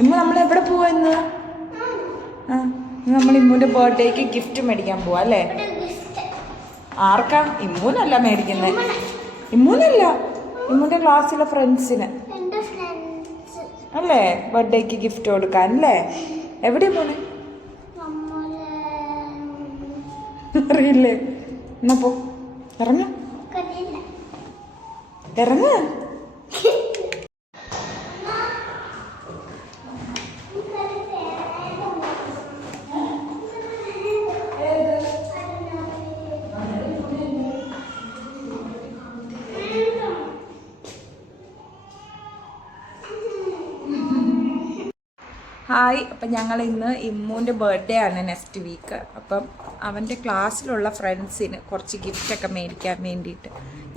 ഇമ്മ നമ്മൾ എവിടെ പോവാ ഇന്ന്? ആ നമ്മൾ ഇമ്മുൻ്റെ ബർത്ത്ഡേക്ക് ഗിഫ്റ്റ് മേടിക്കാൻ പോവാ അല്ലേ? ആർക്കാ? ഇമ്മൂനല്ല മേടിക്കുന്നത്. ഇമ്മൂനല്ല, ഇമ്മുൻ്റെ ക്ലാസ്സിലെ ഫ്രണ്ട്സിന് അല്ലേ ബർത്ത്ഡേക്ക് ഗിഫ്റ്റ് കൊടുക്കാൻ അല്ലേ? എവിടെയാ പോണേ? അറിയില്ലേ? എന്നാ പോ, ഇറങ്ങ ഇറങ്ങ. ഹായ്, അപ്പം ഞങ്ങൾ ഇന്ന് ഇമ്മൂൻ്റെ ബർത്ത്ഡേ ആണ് നെക്സ്റ്റ് വീക്ക്. അപ്പം അവൻ്റെ ക്ലാസ്സിലുള്ള ഫ്രണ്ട്സിന് കുറച്ച് ഗിഫ്റ്റൊക്കെ മേടിക്കാൻ വേണ്ടിയിട്ട്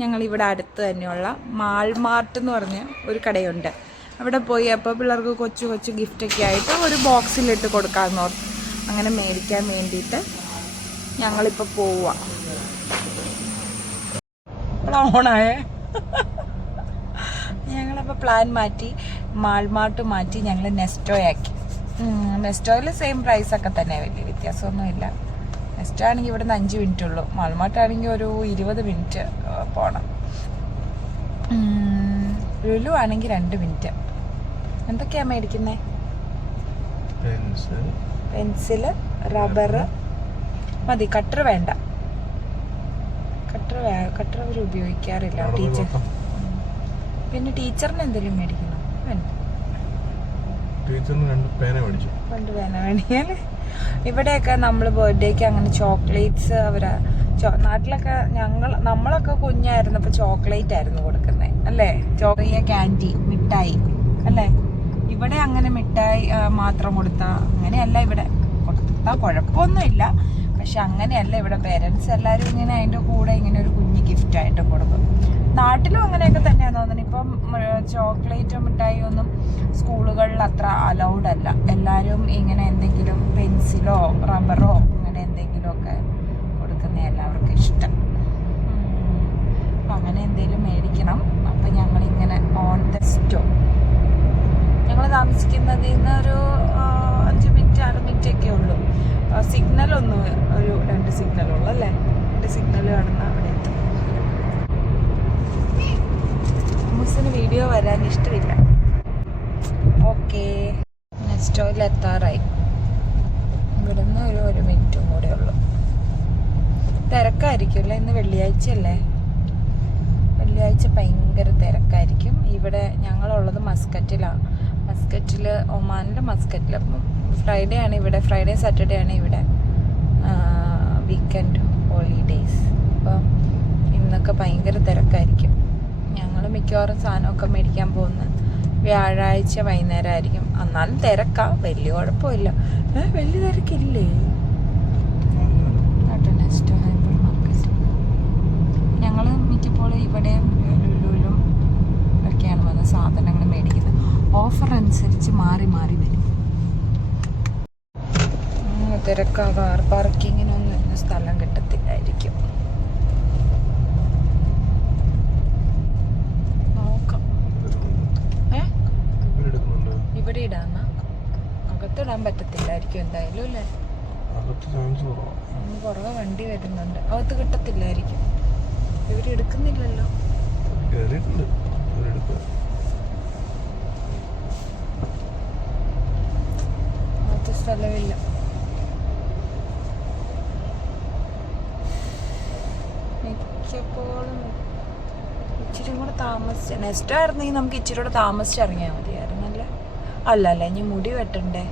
ഞങ്ങളിവിടെ അടുത്ത് തന്നെയുള്ള മാൾമാർട്ട് എന്ന് പറഞ്ഞ ഒരു കടയുണ്ട്. അവിടെ പോയി അപ്പോൾ പിള്ളേർക്ക് കൊച്ചു കൊച്ചു ഗിഫ്റ്റൊക്കെ ആയിട്ട് ഒരു ബോക്സിലിട്ട് കൊടുക്കാമെന്ന് ഓർത്ത് അങ്ങനെ മേടിക്കാൻ വേണ്ടിയിട്ട് ഞങ്ങളിപ്പോൾ പോവുക. ഓണായേ ഞങ്ങളിപ്പോൾ പ്ലാൻ മാറ്റി മാൾമാർട്ട് മാറ്റി ഞങ്ങൾ നെസ്റ്റോയാക്കി. നെസ്റ്റോയിൽ സെയിം പ്രൈസൊക്കെ തന്നെ, വലിയ വ്യത്യാസമൊന്നുമില്ല. നെസ്റ്റോ ആണെങ്കിൽ ഇവിടെ നിന്ന് 5 മിനിറ്റ് ഉള്ളൂ, മാൾമാർട്ടാണെങ്കിൽ ഒരു 20 മിനിറ്റ് പോകണം. ലുലു ആണെങ്കിൽ 2 മിനിറ്റ്. എന്തൊക്കെയാണ് മേടിക്കുന്നത്? പെൻസില്, റബ്ബർ മതി, കട്ടർ വേണ്ട. കട്ടർ അവർ ഉപയോഗിക്കാറില്ല ടീച്ചർ. പിന്നെ ടീച്ചറിന് എന്തെങ്കിലും മേടിക്കണം? വേണ്ട, രണ്ട് പേന മേടിക്കാല്. ഇവിടെയൊക്കെ നമ്മൾ ബർത്ത്ഡേക്ക് അങ്ങനെ ചോക്ലേറ്റ്സ് നാട്ടിലൊക്കെ നമ്മളൊക്കെ കുഞ്ഞായിരുന്നപ്പോൾ ചോക്ലേറ്റ് ആയിരുന്നു കൊടുക്കുന്നത് അല്ലേ? ക്യാൻഡി, മിഠായി അല്ലേ? ഇവിടെ അങ്ങനെ മിഠായി മാത്രം കൊടുത്താൽ അങ്ങനെയല്ല, ഇവിടെ കൊടുത്താൽ കുഴപ്പമൊന്നുമില്ല. പക്ഷെ അങ്ങനെയല്ല, ഇവിടെ പേരൻസ് എല്ലാവരും ഇങ്ങനെ അതിൻ്റെ കൂടെ ഇങ്ങനെ ഒരു കുഞ്ഞ് ഗിഫ്റ്റായിട്ട് കൊടുക്കും. നാട്ടിലും അങ്ങനെയൊക്കെ തന്നെയാണെന്ന് തോന്നുന്നു. ഇപ്പം ചോക്ലേറ്റോ മിഠായിയോ ഒന്നും സ്കൂളുകളിൽ അത്ര അലൗഡ് അല്ല. എല്ലാവരും ഇങ്ങനെ എന്തെങ്കിലും പെൻസിലോ റബ്ബറോ അങ്ങനെ എന്തെങ്കിലുമൊക്കെ കൊടുക്കുന്ന എല്ലാവർക്കും ഇഷ്ടം. അപ്പം അങ്ങനെ എന്തെങ്കിലും മേടിക്കണം. അപ്പം ഞങ്ങളിങ്ങനെ ഓൺ ദ സ്റ്റോ, ഞങ്ങൾ താമസിക്കുന്നതിൽ നിന്ന് ഒരു 5 മിനിറ്റ് 6 മിനിറ്റ് ഒക്കെ ഉള്ളൂ. സിഗ്നലൊന്നും ഒരു 2 സിഗ്നലുള്ളൂ അല്ലേ? 2 സിഗ്നൽ കടന്ന് അവിടെ എത്തും. മുസിന് വീഡിയോ വരാൻ ഇഷ്ടമില്ല. ഓക്കെ, നെസ്റ്റോയിൽ എത്താറായി. ഇവിടുന്ന് ഒരു 1 മിനിറ്റും കൂടെ ഉള്ളൂ. തിരക്കായിരിക്കുമല്ലേ? ഇന്ന് വെള്ളിയാഴ്ച അല്ലേ? വെള്ളിയാഴ്ച ഭയങ്കര തിരക്കായിരിക്കും. ഇവിടെ ഞങ്ങളുള്ളത് മസ്കറ്റിലാണ്. മസ്കറ്റിൽ, ഒമാനിൽ മസ്കറ്റിൽ. അപ്പം ഫ്രൈഡേ ആണ് ഇവിടെ, ഫ്രൈഡേ സാറ്റർഡേ ആണ് ഇവിടെ വീക്കെൻഡ് ഹോളിഡേയ്സ്. അപ്പം ഇന്നൊക്കെ ഭയങ്കര തിരക്കായിരിക്കും. ഞങ്ങൾ മിക്കവാറും സാധനമൊക്കെ മേടിക്കാൻ പോകുന്ന വ്യാഴാഴ്ച വൈകുന്നേരം ആയിരിക്കും. എന്നാലും തിരക്കാ, വലിയ കുഴപ്പമില്ല. വലിയ തിരക്കില്ലേ? Nesto hyper market. ഞങ്ങൾ മിക്കപ്പോഴും ഇവിടെയും ലുലുവിലും ഒക്കെയാണ് വന്ന സാധനങ്ങൾ മേടിക്കുന്നത്. ഓഫർ അനുസരിച്ച് മാറി മാറി വരും. തിരക്കാ, കാർ പാർക്കിങ്ങിനൊന്നും സ്ഥലം കിട്ടത്തില്ലായിരിക്കും. നോക്കാം. ഇവിടെ ഇടാന്ന അകത്തിടാൻ പറ്റത്തില്ലായിരിക്കും എന്തായാലും അല്ലേ? പുറകെ വണ്ടി വരുന്നുണ്ട്, അകത്ത് കിട്ടത്തില്ലായിരിക്കും. ഇവരെടുക്കുന്നില്ലല്ലോ. അകത്ത് സ്ഥലമില്ല. മിക്കപ്പോഴും ഇച്ചിരി കൂടെ താമസിച്ച്, നെക്സ്റ്റ് ആയിരുന്നെങ്കിൽ നമുക്ക് ഇച്ചിരി കൂടെ താമസിച്ച് ഇറങ്ങിയാൽ മതിയായിരുന്നല്ലേ? അല്ലല്ല, ഇനി മുടി വെട്ടണ്ടേ?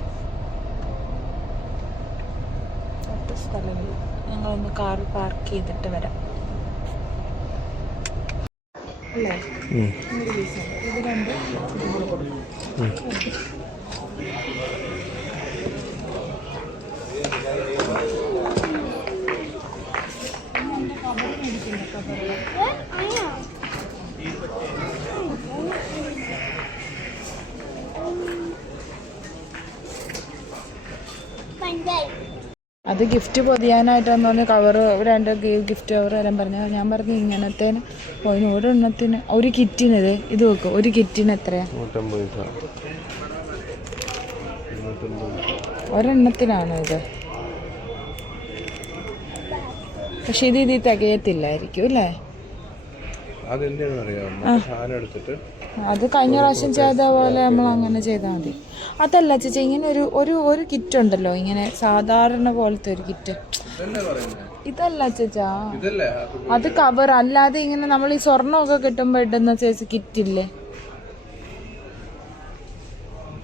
ഒട്ടും സ്ഥലമില്ല. ഞങ്ങളൊന്ന് കാർ പാർക്ക് ചെയ്തിട്ട് വരാം അല്ലേ? ഇത് 2 അത് ഗിഫ്റ്റ് പൊതിയാനായിട്ടാന്ന് പറഞ്ഞ കവറ്, 2 ഗിഫ്റ്റ് കവർ എല്ലാം പറഞ്ഞാൽ ഞാൻ പറഞ്ഞു ഇങ്ങനത്തേന് ഒരെണ്ണത്തിന് ഒരു കിറ്റിന് ഇത് വെക്കും. ഒരു കിറ്റിന് എത്രയാ? ഒരെണ്ണത്തിനാണോ ഇത്? പക്ഷെ ഇത് തികയത്തില്ലായിരിക്കും അല്ലേ? അത് കഴിഞ്ഞ പ്രാവശ്യം ചെയ്ത പോലെ നമ്മൾ അങ്ങനെ ചെയ്താൽ മതി. അതല്ല ചേച്ചി, ഇങ്ങനെ ഒരു കിറ്റ് ഉണ്ടല്ലോ, ഇങ്ങനെ സാധാരണ പോലത്തെ ഒരു കിറ്റ്. ഇതല്ല ചേച്ചാ, അത് കവർ അല്ലാതെ ഇങ്ങനെ നമ്മൾ ഈ സ്വർണ്ണമൊക്കെ കിട്ടുമ്പോ ഇടുന്ന ചേച്ചി കിറ്റില്ലേ?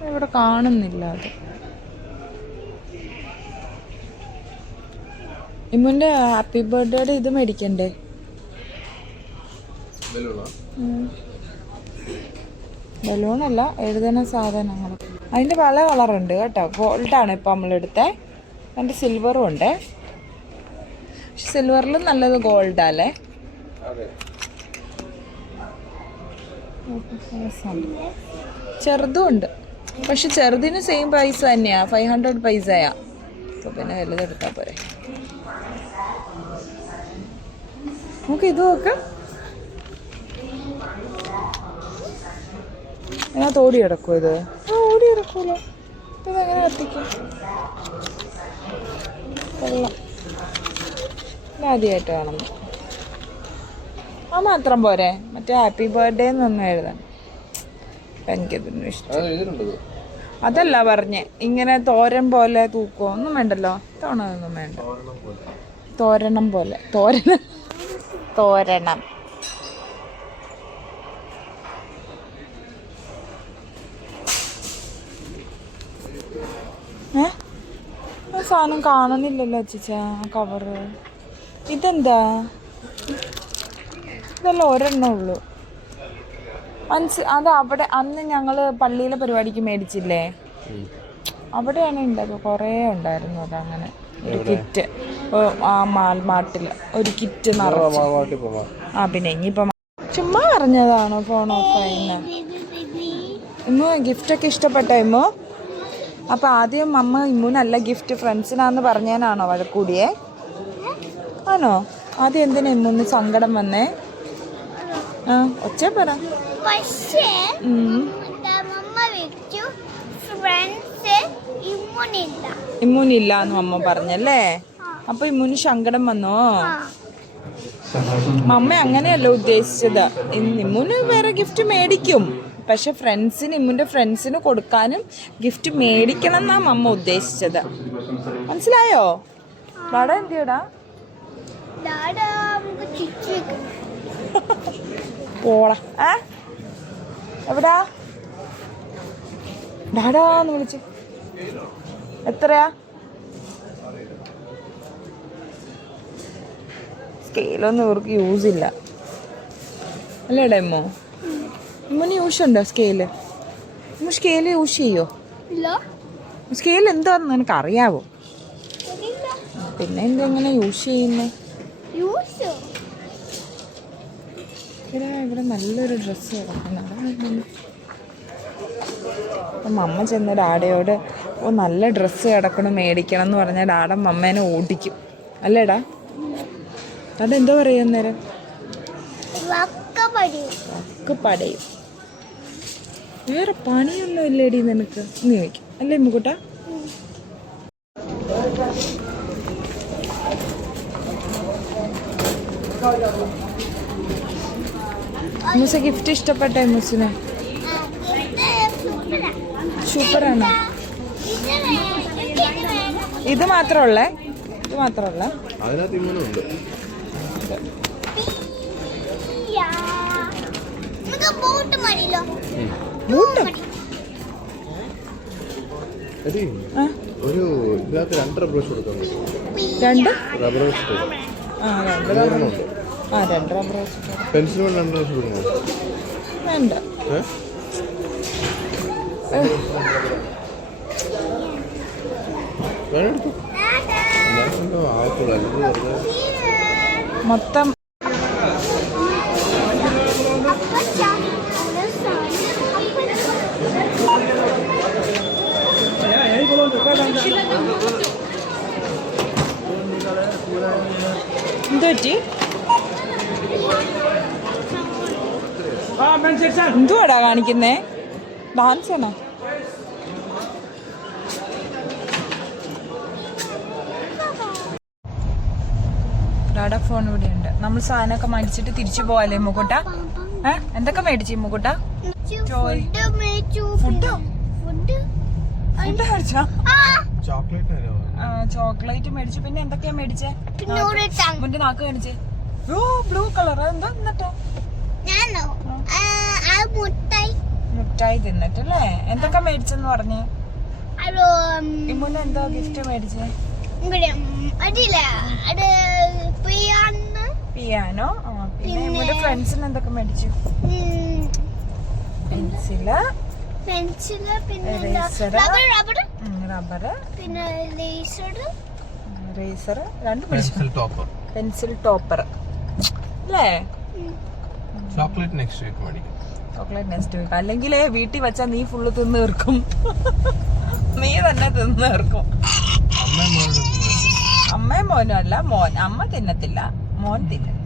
ഇവിടെ കാണുന്നില്ല അത്. ഇമ്മുന്റെ ഹാപ്പി ബർത്ത്ഡേയുടെ ഇത് മേടിക്കണ്ടേ? ബലൂണല്ല, എഴുതുന്ന സാധനങ്ങൾ. അതിൻ്റെ പല കളറുണ്ട് കേട്ടോ. ഗോൾഡാണ് ഇപ്പം നമ്മളെടുത്തത്. അതിൻ്റെ സിൽവറും ഉണ്ട്. സിൽവറിലും നല്ലത് ഗോൾഡല്ലേ? ചെറുതും ഉണ്ട്, പക്ഷെ ചെറുതിന് സെയിം പ്രൈസ് തന്നെയാ, 500 പൈസയാ. അപ്പോൾ പിന്നെ വലുതെടുത്താൽ പോരെ. നമുക്ക് ഇത് നോക്കാം. അതിനകത്ത് ഓടി കിടക്കും ഇത്. ഓടി കിടക്കൂല. ഇതെങ്ങനെ കത്തിക്കും? കൊള്ളാം. ആദ്യമായിട്ട് കാണുന്നു. ആ മാത്രം പോരെ, മറ്റേ ഹാപ്പി ബർത്ത്ഡേ എന്നൊന്നും എഴുതാൻ. അപ്പം എനിക്കതൊന്നും ഇഷ്ടം. അതല്ല പറഞ്ഞേ, ഇങ്ങനെ തോരൻ പോലെ തൂക്കോ ഒന്നും വേണ്ടല്ലോ. തവണ അതൊന്നും വേണ്ട. തോരണം പോലെ. തോരണം. ആ സാധനം കാണുന്നില്ലല്ലോ ചേച്ചാ, കവറ്. ഇതെന്താ? ഇതല്ല ഒരെണ്ണം ഉള്ളൂ. അത് അവിടെ അന്ന് ഞങ്ങൾ പള്ളിയിലെ പരിപാടിക്ക് മേടിച്ചില്ലേ, അവിടെയാണ് ഉണ്ടായത്. കുറേ ഉണ്ടായിരുന്നു അതങ്ങനെ ഒരു കിറ്റ്. ആ മാൽമാട്ടിൽ ഒരു കിറ്റ് നിറച്ചു. ആ പിന്നെ ഇനിയിപ്പം ചുമ്മാ പറഞ്ഞതാണോ ഫോൺ ഓഫ് ആയിന്ന്? ഇമ്മു ഗിഫ്റ്റൊക്കെ ഇഷ്ടപ്പെട്ടോ ഇമ്മു? അപ്പം ആദ്യം അമ്മ ഇമ്മുനല്ല ഗിഫ്റ്റ് ഫ്രണ്ട്സിനാന്ന് പറഞ്ഞാനാണോ വഴക്കൂടിയേ? ആണോ? ആദ്യം എന്തിനാ ഇമ്മൂന്ന് സങ്കടം വന്നേ? ആ ഒച്ച പറ. ഇമ്മൂനില്ല എന്ന് അമ്മ പറഞ്ഞല്ലേ? അപ്പൊ ഇമ്മൂന് സങ്കടം വന്നോ? അമ്മ അങ്ങനെയല്ല ഉദ്ദേശിച്ചത്. ഇമ്മൂന് വേറെ ഗിഫ്റ്റ് മേടിക്കും, പക്ഷെ ഇമ്മുന്റെ ഫ്രണ്ട്സിന് കൊടുക്കാനും ഗിഫ്റ്റ് മേടിക്കണം എന്നാ അമ്മ ഉദ്ദേശിച്ചത്. മനസ്സിലായോ? ഡാഡ എന്തിയടാ? പോടാ. എവിടാ ഡാഡാന്ന് വിളിച്ചു? എത്രയാ? സ്കെയിലൊന്നും ഇവർക്ക് യൂസ് ഇല്ല അല്ലേടാ ഇമ്മോ? ഇമ്മന് യൂസ് ഉണ്ടോ സ്കെയില്? ഇമ്മ സ്കെയില് യൂസ് ചെയ്യോ? സ്കെയിൽ എന്താന്ന് നിനക്ക് അറിയാവോ? പിന്നെ എന്തെങ്ങനെ യൂസ് ചെയ്യുന്നേ? ഇവിടെ നല്ലൊരു ഡ്രസ്സ് കിടക്കുന്നു. അപ്പം അമ്മ ചെന്ന് ഡാഡയോട് നല്ല ഡ്രസ്സ് കിടക്കണം മേടിക്കണം എന്ന് പറഞ്ഞാൽ ഡാഡ അമ്മേനെ ഓടിക്കും അല്ലേടാ? അതെന്തോ പറയും അന്നേരം? പടയും. വേറെ പണിയൊന്നും ഇല്ലേടി നിനക്ക് നീ ചോദിക്കും അല്ലേ മുക്കുട്ടാ? മുസ ഗിഫ്റ്റ് ഇഷ്ടപ്പെട്ടെ? മുസിന് സൂപ്പറാണ്. ഇത് മാത്രമല്ലേ? ഇത് മാത്രമല്ല, ഒരു ഇതിനകത്ത് 2 റബ്ബർ ബ്രഷ് കൊടുക്കാൻ പറ്റും. 2 റബ്ബർ ബ്രഷ്? ആ 2 റബ്ബർ ബ്രഷ്. പെൻസിൽ കൊണ്ട് 2 ബ്രഷ് കൊടുക്കണോ? വേണ്ട. മൊത്തം എന്തുപറ്റി? എന്തുവാടാ കാണിക്കുന്നേ? ഡാൻസ് ആണോ? ഫോൺ ഇവിടെ ഉണ്ട്. നമ്മൾ സാധനമൊക്കെ മേടിച്ചിട്ട് തിരിച്ചു പോവാല്ലേ മുക്കുട്ട? എന്തൊക്കെ മേടിച്ചു മുക്കുട്ട? ഫുഡോ? ഫുഡ് മേടിച്ചോ? ചോക്ലേറ്റ് മേടിച്ചു. പിന്നെ എന്തൊക്കെയാ മേടിച്ചേ? മുന്റെ നാക്ക് കാണിച്ചേ. ബ്ലൂ കളർ എന്താ? എന്നിട്ടോ മുട്ടായി തിന്നിട്ടല്ലേ? എന്തൊക്കെ മേടിച്ചെന്ന് പറഞ്ഞേ? ഇമ്മുന് എന്തോ ഗിഫ്റ്റ് മേടിച്ചേ? പിയാനോ. പിന്നെ ഇമ്മുന്റെ ഫ്രണ്ട്സിന് എന്തൊക്കെ മേടിച്ചു? പെൻസില്, റബ്ബറ്, പിന്നെ റേസർ, രണ്ട് പെൻസിൽ ടോപ്പർ അല്ലേ? ചോക്ലേറ്റ് നെക്സ്റ്റ് വീക്ക് മേടിക്കും. Chocolate next week. അല്ലെങ്കിൽ വീട്ടിൽ വെച്ചാ നീ ഫുള്ള് തിന്ന് തീർക്കും. നീ തന്നെ തിന്ന് തീർക്കും. അമ്മയും മോനും അല്ല, മോൻ. അമ്മ തിന്നത്തില്ല, മോൻ തിന്നും.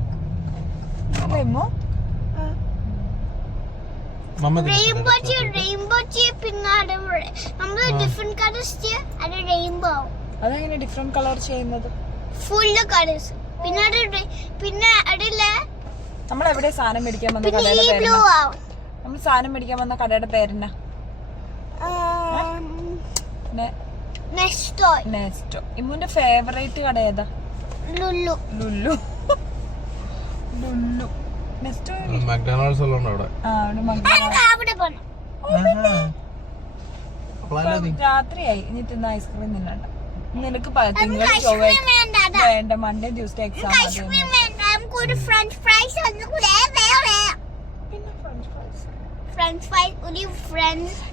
അതെങ്ങനെ ഡിഫറെന്റ് കളർ ചെയ്യുന്നത്? നമ്മൾ എവിടെ സാധനം മേടിക്കാൻ വന്ന കടയുടെ പേര്? നമ്മൾ സാധനം മേടിക്കാൻ വന്ന കടയുടെ പേരെന്നാ? നെസ്റ്റോ. ഇമ്മുന്റെ ഫേവറേറ്റ് കട ഏതാ? ലുല്ലു. ലുല്ലു. നെസ്റ്റോ മക്ഡൊണാൾഡ്സ് ഉള്ളതുകൊണ്ട് അവിടെ. രാത്രിയായി. ഇനി തിന്ന ഐസ്ക്രീം തിന്നണ്ട. നിനക്ക് തിങ്കൾ ചൊവ്വ വേണ്ട. Monday Tuesday exam.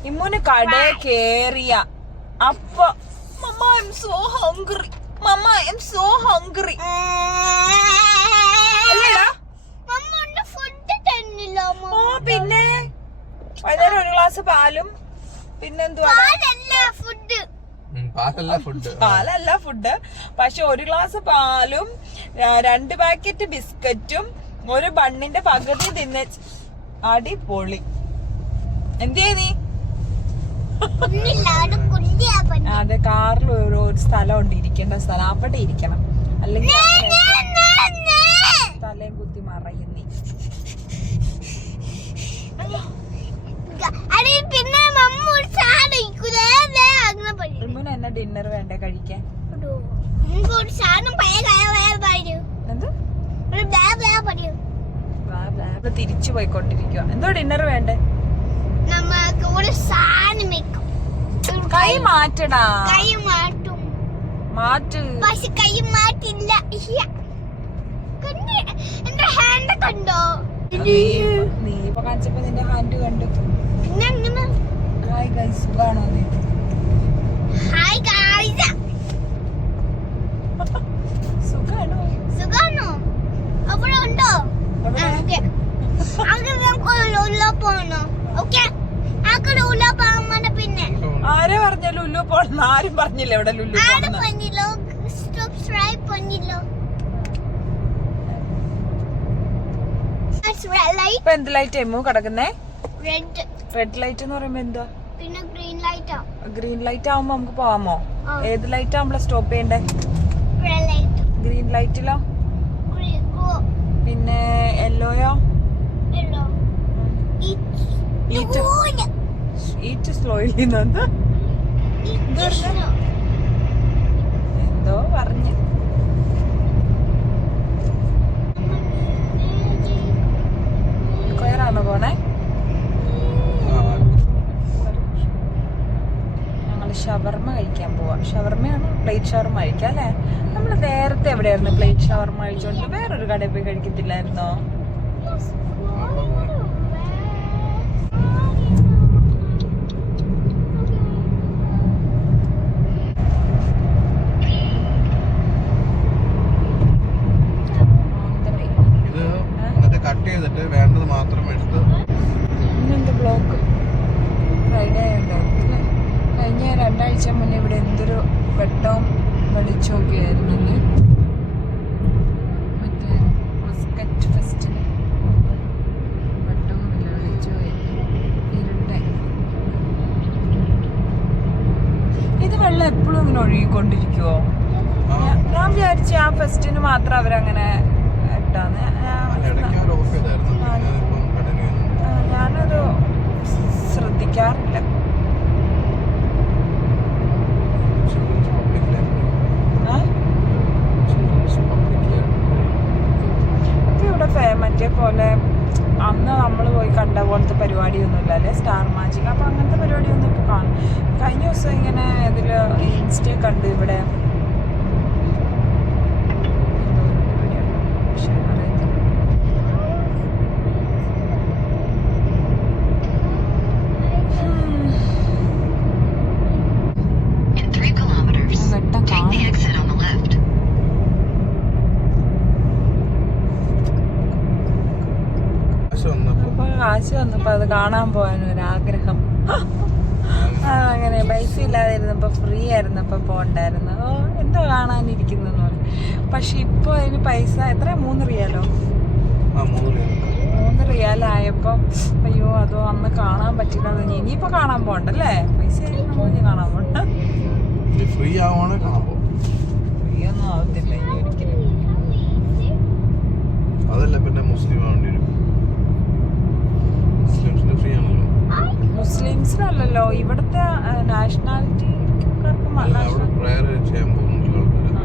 ഇമ്മുന് കട കേറിയ അപ്പൊ mamma I'm so hungry, mamma I'm so hungry അല്ലേടാ? പിന്നെ വൈകുന്നേരം ഒരു ഗ്ലാസ് പാലും പിന്നെന്തുവാ? പാലല്ല ഫുഡ്. പക്ഷെ ഒരു ഗ്ലാസ് പാലും 2 പാക്കറ്റ് ബിസ്ക്കറ്റും ഒരു ബണ്ണിന്റെ പകുതി തിന്ന. അടിപൊളി. എന്തിയാ നീ? അതെ, കാറിൽ ഒരു സ്ഥലം ഉണ്ട്, ഇരിക്കേണ്ട സ്ഥലം. അവിടെ ഇരിക്കണം, അല്ലെങ്കിൽ തലയും കുത്തി മറയുന്നേ. എന്നെ ഡിന്നർ വേണ്ടേ കഴിക്കാൻ? തിരിച്ചു പോയിക്കൊണ്ടിരിക്കുക. എന്തോ ഡിന്നർ വേണ്ടേ? കൈ മാറ്റടാ. മാറ്റ്. നീ ഇപ്പൊ കാണിച്ചപ്പോ നിന്റെ ഹാൻഡ് കണ്ടു. ഹായ് ഗൈസ്, സുഖാണോ? നീ സുഖാണോ? ആരെ പറഞ്ഞ ലുല്ലു പോണെന്ന്? ആരും പറഞ്ഞില്ല ഇവിടെ ലുല്ലു പോണെന്ന്. ഇപ്പൊ എന്ത് ലൈറ്റ് എമ്മു കിടക്കുന്നേ? റെഡ് ലൈറ്റ് എന്ന് പറയുമ്പോ എന്താ? ഗ്രീൻ ലൈറ്റ് ആവുമ്പോ നമുക്ക് പോവാമോ? ഏത് ലൈറ്റ് ആവുമ്പോ സ്റ്റോപ്പ് ചെയ്യണ്ടേ? ഗ്രീൻ ലൈറ്റിലോ? പിന്നെ യെല്ലോയോ? ഈറ്റ് സ്ലോയിലി എന്തോ പറഞ്ഞു. കൊയറാണോ പോണേ? ഞങ്ങള് ഷവർമ കഴിക്കാൻ പോവാ. ഷവർമയാണ്, പ്ലേറ്റ് ഷവർമ കഴിക്കാം അല്ലേ? നമ്മള് നേരത്തെ എവിടെയായിരുന്നു പ്ലേറ്റ് ഷവർമ കഴിച്ചോണ്ട്? വേറൊരു കടയിൽ പോയി കഴിക്കത്തില്ലായിരുന്നോ? കട്ട് ചെയ്തിട്ട് വേണ്ടത് മാത്രം എടുത്ത്. ഇന്നെന്ത് ബ്ലോക്ക്? ഫ്രൈഡേ ഉണ്ടായിരുന്നു. കഴിഞ്ഞ 2 ആഴ്ച മുന്നേ ഇവിടെ എന്തൊരു വെട്ടവും വെളിച്ചമൊക്കെ ആയിരുന്നു. മറ്റേ മസ്കറ്റ് ഫെസ്റ്റിന് വെട്ടവും ഇല്ല, വെളിച്ചവും ഇരുട്ടായി. ഇത് വെള്ളം എപ്പോഴും ഇങ്ങനെ ഒഴുകിക്കൊണ്ടിരിക്കുവോ? ഞാൻ വിചാരിച്ചു ആ ഫെസ്റ്റിന് മാത്രം അവരങ്ങനെ ഇട്ടാന്ന് ഇടയ്ക്ക് അവർ ഓഫ് ചെയ്തായിരുന്നു, പിന്നെ ഇപ്പം കണ്ടിന്യൂ ചെയ്യുന്നു. ഞാനത് ശ്രദ്ധിക്കാറില്ല. Children's public library, children's public library. ഇപ്പം ഇവിടെ മറ്റേ പോലെ അന്ന് നമ്മൾ പോയി കണ്ട പോലത്തെ പരിപാടിയൊന്നുമില്ല അല്ലേ, സ്റ്റാർ മാജിക്. അപ്പം അങ്ങനത്തെ പരിപാടിയൊന്നും ഇപ്പോൾ കാണും. കഴിഞ്ഞ ദിവസം ഇങ്ങനെ ഇതിൽ ഇൻസ്റ്റയിൽ കണ്ട് ഇവിടെ എന്തോ ഒരു പരിപാടിയുണ്ട്, പക്ഷേ അറിയത്തില്ല. In 3 kilometers, വെട്ടം take the കാണും. exit on the left. വന്നപ്പോൾ അപ്പോൾ കാശ് വന്നപ്പോൾ അത് കാണാൻ പോകാനൊരാഗ്രഹം. അങ്ങനെ പൈസ ഇല്ലാതിരുന്നപ്പോൾ ഫ്രീ ആയിരുന്നപ്പോൾ പോകണ്ടായിരുന്നു. ഓ എന്തോ കാണാനിരിക്കുന്നെന്ന് പറഞ്ഞു. പക്ഷെ ഇപ്പോൾ അതിന് പൈസ എത്ര, 3 റിയാലോ? 3 റിയാലായപ്പം അയ്യോ അതോ അന്ന് കാണാൻ പറ്റില്ല. ഇനിയിപ്പോൾ കാണാൻ പോകണ്ടല്ലേ, പൈസ ആയിരുന്നു കാണാൻ പോകണ്ട. ഫ്രീ ആവുകയാണെ കാണാൻ പോകും. ഫ്രീ ഒന്നും ആവത്തില്ല ഇനി ഒരിക്കലും. അതല്ല പിന്നെ മുസ്ലിം ആവേണ്ടി വരും. മുസ്ലിംസിന് ഫ്രീ ആണല്ലോ. മുസ്ലിംസിനല്ലല്ലോ, ഇവിടുത്തെ നാഷണാലിറ്റിക്കാർക്ക് അവിടെ പ്രയർ ചെയ്യാൻ പോകുന്നില്ല ആൾക്കാർ.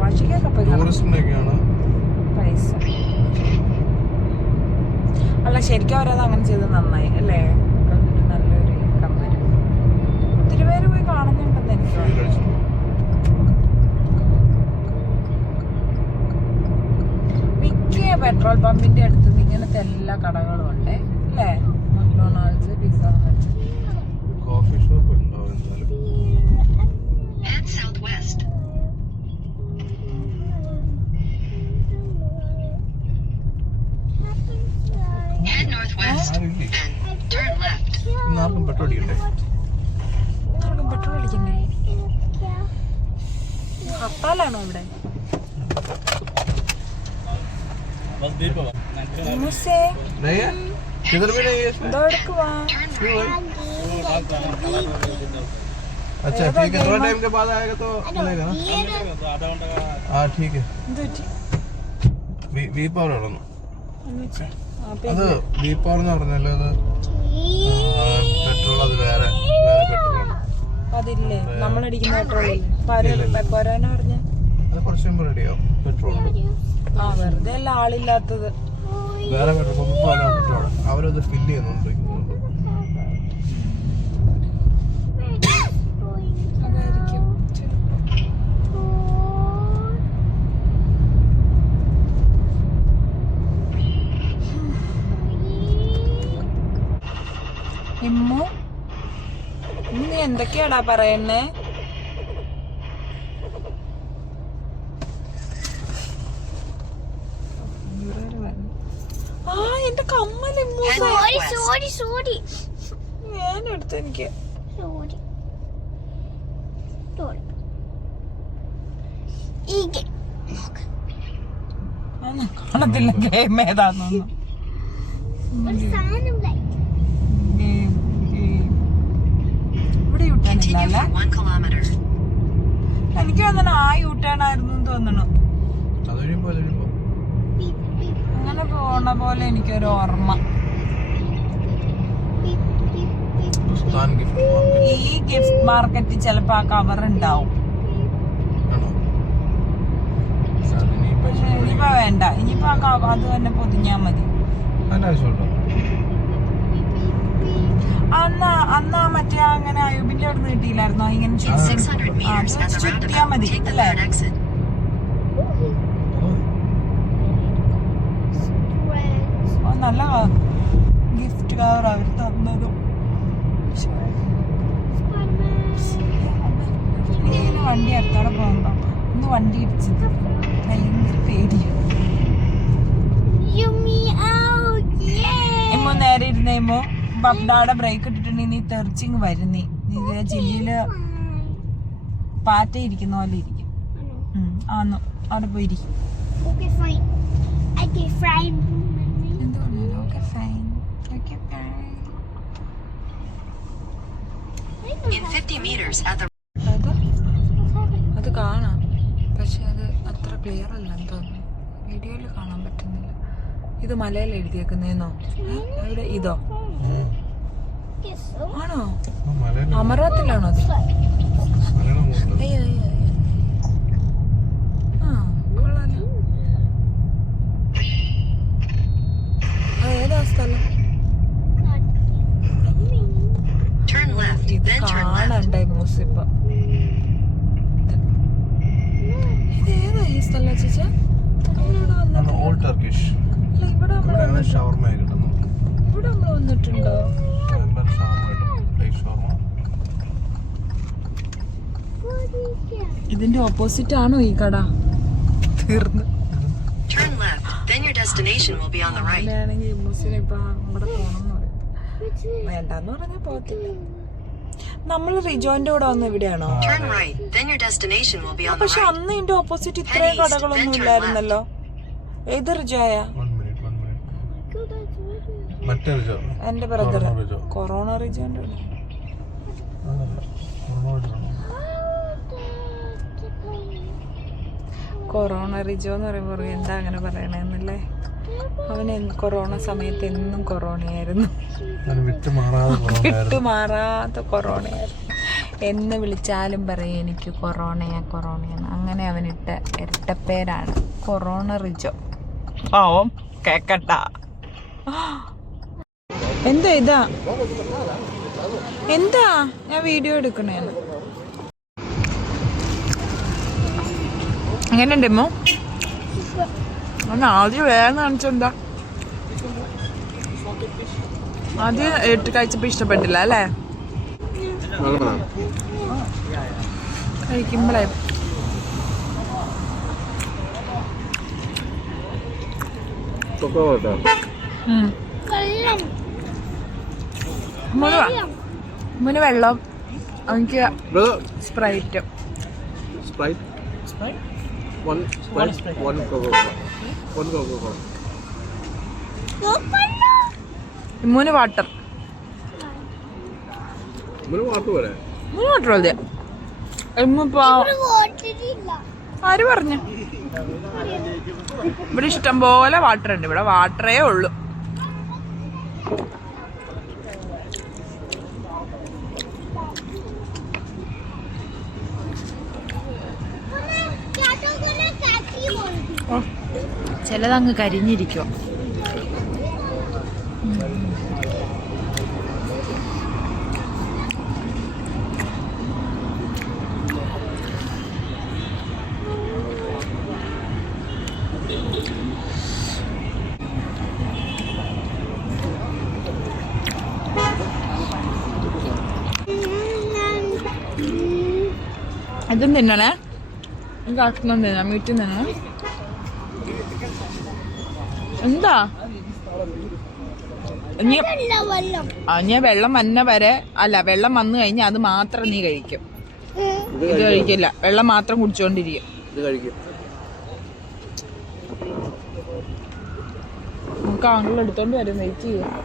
ഭാഷയ്ക്കൊക്കെ പോയി കാണാം. ടൂറിസ്റ്റിനൊക്കെയാണ് പൈസ അല്ല, ശരിക്കും അവരത് അങ്ങനെ ചെയ്ത് നന്നായി അല്ലേ, അതൊരു നല്ലൊരു ഇൻകം വരും. ഒത്തിരി പേര് പോയി കാണുന്നുണ്ടെന്ന് എനിക്ക് ഫ്രീ തോന്നുന്നു. കഴിച്ചു. മിക്ക പെട്രോൾ പമ്പിന്റെ അടുത്ത് ഇങ്ങനത്തെ എല്ലാ കടകളും ഉണ്ട് അല്ലേ, McDonald's, pizza hut. Coffee shop ഉണ്ടാവും എന്തായാലും. Head southwest. Head northwest ആരില്ലേ? and turn left. ഇന്ന് ആർക്കും പെട്രോൾ അടിക്കണ്ടേ? ആർക്കും പെട്രോൾ അടിക്കണ്ടേ? ഹർത്താലാണോ ഇവിടെ? മുസേ, नहीं है? किधर भी नहीं है इसमें? എന്തോ എടുക്കുവാ? क्यों भाई? अच्छा ठीक है, थोड़ा टाइम के बाद आएगा तो मिलेगा ना? हाँ ठीक है. എന്ത് പറ്റി? വി പവർ ആണെന്ന്. എന്ന് വെച്ചാ? ആ, അത് പിന്നെ വി പവർ എന്ന് പറഞ്ഞാൽ അത് പെട്രോൾ, അത് വേറെ പെട്രോളാണ്. അതില്ലേ നമ്മളടിക്കുന്ന പെട്രോളില്ലേ, പോരാനാ പറഞ്ഞ. അത് കുറച്ച് മുമ്പ് റെഡിയാവും. പെട്രോൾ ആ വെറുതെ അല്ല ആളില്ലാത്തത്. വേറെ പെട്രോൾ പമ്പ് പോലെ പെട്രോൾ അവരത് ഫില്ല് ചെയ്യുന്നുണ്ട്. അതായിരിക്കും ഇമ്മു. നീ എന്തൊക്കെയാടാ പറയുന്നേ? ആ എന്റെ കമ്മല് ഞാനെടുത്തു. എനിക്ക് കാണത്തില്ല ഗെയിം ഏതാന്നൊന്നും. ഇവിടെ യൂട്ടേണില്ല Continue അല്ലേ? for 1 kilometer. എനിക്ക് തോന്നണ ആ യൂട്ടേൺ ആയിരുന്നു തോന്നണു. അത് കഴിയുമ്പോൾ അങ്ങനെ പോണ പോലെ എനിക്കൊരു ഓർമ്മ. ഉസ്താൻ ഗിഫ്റ്റ് മാർക്കറ്റ് ഈ ഗിഫ്റ്റ് മാർക്കറ്റ് ചിലപ്പോ ആ കവർ ഉണ്ടാവും. ആണോ? സാലിനി പൈസ ഇനിയിപ്പോ വേണ്ട, ഇനിയിപ്പോ അത് തന്നെ പൊതിഞ്ഞാ മതി. അതിനാവശ്യമുണ്ടോ? അന്ന് മറ്റേ അങ്ങനെ അയൂബിന്റെ അവിടെ നീട്ടിയില്ലായിരുന്നോ ഇങ്ങനെ In 600 meters at the ചുറ്റിയാ roundabout, മതി take the അല്ലേ? third exit. ഓ നല്ല ഗിഫ്റ്റ് കവർ അവർ തന്നതും. എനിക്കിങ്ങനെ വണ്ടി അടുത്തോടെ പോകുമ്പോ ഒന്ന് വണ്ടി ഇടിച്ചത് ഭയങ്കര പേടിയാണ്. ഇമ്മോ നേരെ ഇരുന്നേമോ ബബ്ഡാടെ ബ്രേക്ക് ഇട്ടിട്ടുണ്ടെങ്കിൽ നീ തെറിച്ചിങ് വരുന്നേ. നീ ചില്ലിയില് പാറ്റ ഇരിക്കുന്ന പോലെ ഇരിക്കും. ആന്നു അവിടെ പോയിരിക്കും. In 50 meters at the അത് കാണാം, പക്ഷെ അത് അത്ര ക്ലിയർ അല്ല തോന്നുന്നു. വീഡിയോയിൽ കാണാൻ പറ്റുന്നില്ല. ഇത് മലയിൽ എഴുതിയേക്കുന്നേന്നോ? എവിടെ ഇതോ? ആണോ? അമറാത്തിലാണോ അത്? അയ്യോ അയ്യോ അയ്യോ. ആ കൊള്ളാലോ. ഏതാ സ്ഥലം? Turn left, ഇത് then turn left. കാണണ്ടായി മൂസിപ്പ. ഇത് ഏതാ ഈ സ്ഥലം ചേച്ചാ? നമ്മളിവിടെ വന്നിട്ടുണ്ടോ? Old Turkish. അല്ല ഇവിടെ നമ്മള് ഇവിടെയാണ് ഷവർമ കിട്ടുന്നത്. ഇവിടെ നമ്മള് വന്നിട്ടുണ്ടോ? ഷവർമ കിട്ടും. പ്ലേറ്റ് ഷവർമ. ഇതിന്റെ ഓപ്പോസിറ്റ് ആണോ ഈ കട? തീർന്നു. Turn left, then your destination will be on the right. അങ്ങനെയാണെങ്കിൽ മൂസിനെ ഇപ്പൊ അങ്ങോട്ട് പോണെന്ന് പറയും. വേണ്ടാന്ന് പറഞ്ഞാ പോകത്തില്ല. നമ്മൾ റിജോന്റെ കൂടെ വന്ന ഇവിടെയാണോ? Turn right, then your destination will be on the പക്ഷെ right. അന്ന് ഇതിന്റെ ഓപ്പോസിറ്റ് ഇത്രയും കടകളൊന്നും ഇല്ലായിരുന്നല്ലോ. ഏത് റിജോയ? മറ്റേ റിജോ. എന്റെ ബ്രദർ കൊറോണ റിജോ. കൊറോണ റിജോന്റെ കൂടെ. കൊറോണ റിജോ എന്ന് പറയുമ്പോൾ എന്താ അങ്ങനെ പറയണെന്നല്ലേ? അവന് കൊറോണ സമയത്ത് എന്നും കൊറോണയായിരുന്നു. വിട്ടുമാറാത്ത കൊറോണയായിരുന്നു. എന്ന് വിളിച്ചാലും പറയും എനിക്ക് കൊറോണയാന്ന്. അങ്ങനെ അവനിട്ട ഇരട്ടപ്പേരാണ് കൊറോണ റിജോ. പാവം കേക്കട്ട. എന്താ ഇതാ എന്താ ഞാൻ വീഡിയോ എടുക്കണേന്ന്. എങ്ങനെയുണ്ടോ? ആദ്യം വേഗം കാണിച്ചെന്താ? ആദ്യം കഴിച്ചപ്പോ ഇഷ്ടപ്പെട്ടില്ല അല്ലേ? കഴിക്കുമ്പോളേ മുന് വെള്ളം എനിക്ക് സ്പ്രൈറ്റ്. മൂന്ന് വാട്ടർ മതി. ആര് പറഞ്ഞു? ഇവിടെ ഇഷ്ടം പോലെ വാട്ടർ ഉണ്ട്. ഇവിടെ വാട്ടറേ ഉള്ളു. ചിലതങ്ങ് കരിഞ്ഞിരിക്കും. ഇതും തിന്നണേ. കഷ്ണം തിന്നാം. മീറ്റ് തിന്നണം. എന്താ നീ വെള്ളം വന്ന വരെ അല്ല, വെള്ളം വന്നു കഴിഞ്ഞാൽ അത് മാത്രം നീ കഴിക്കും. ഇത് കഴിക്കില്ല. വെള്ളം മാത്രം കുടിച്ചോണ്ടിരിക്കും. നമുക്ക് ആങ്കിൾ എടുത്തോണ്ട് വരും. വെയിറ്റ് ചെയ്യാം.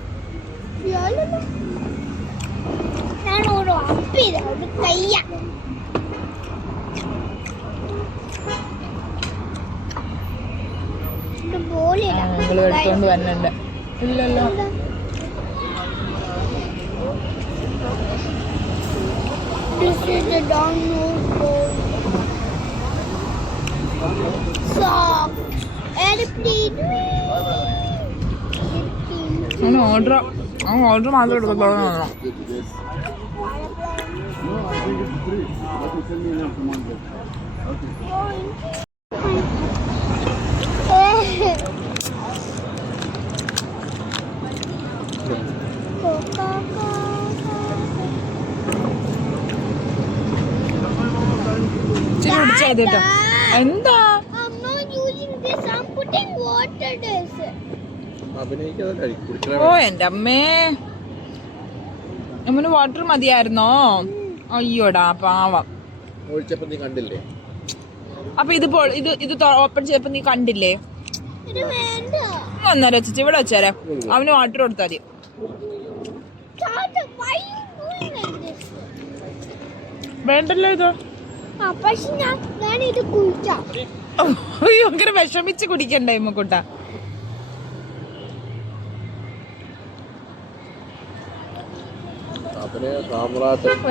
ആങ്കിൾ എടുത്തോണ്ട് വന്നുണ്ട്. ഇല്ലല്ലോ. This is the download code. Sock. Airplane. Order മാത്രം എടുത്തോളാം. എന്താ I'm not using this. I'm putting water this. ഓ എന്റെ അമ്മേ, അമ്മന് വാട്ടർ മതിയായിരുന്നോ? അയ്യോടാ പാവം. കണ്ടില്ലേ? അപ്പൊ ഇത് ഓപ്പൺ ചെയ്തപ്പോ നീ കണ്ടില്ലേ? ഇത് വേണ്ട. ഒന്നര വെച്ചിട്ട് ഇവിടെ വെച്ചേരെ. അവന് വാട്ടർ കൊടുത്താൽ മതി. Why are you doing this? വേണ്ടല്ലോ ഇത്. പക്ഷെ ഞാൻ ഇത് കുഴിച്ചാ ഭയങ്കര വിഷമിച്ച് കുടിക്കണ്ടേ ഇമ്മക്കുട്ട?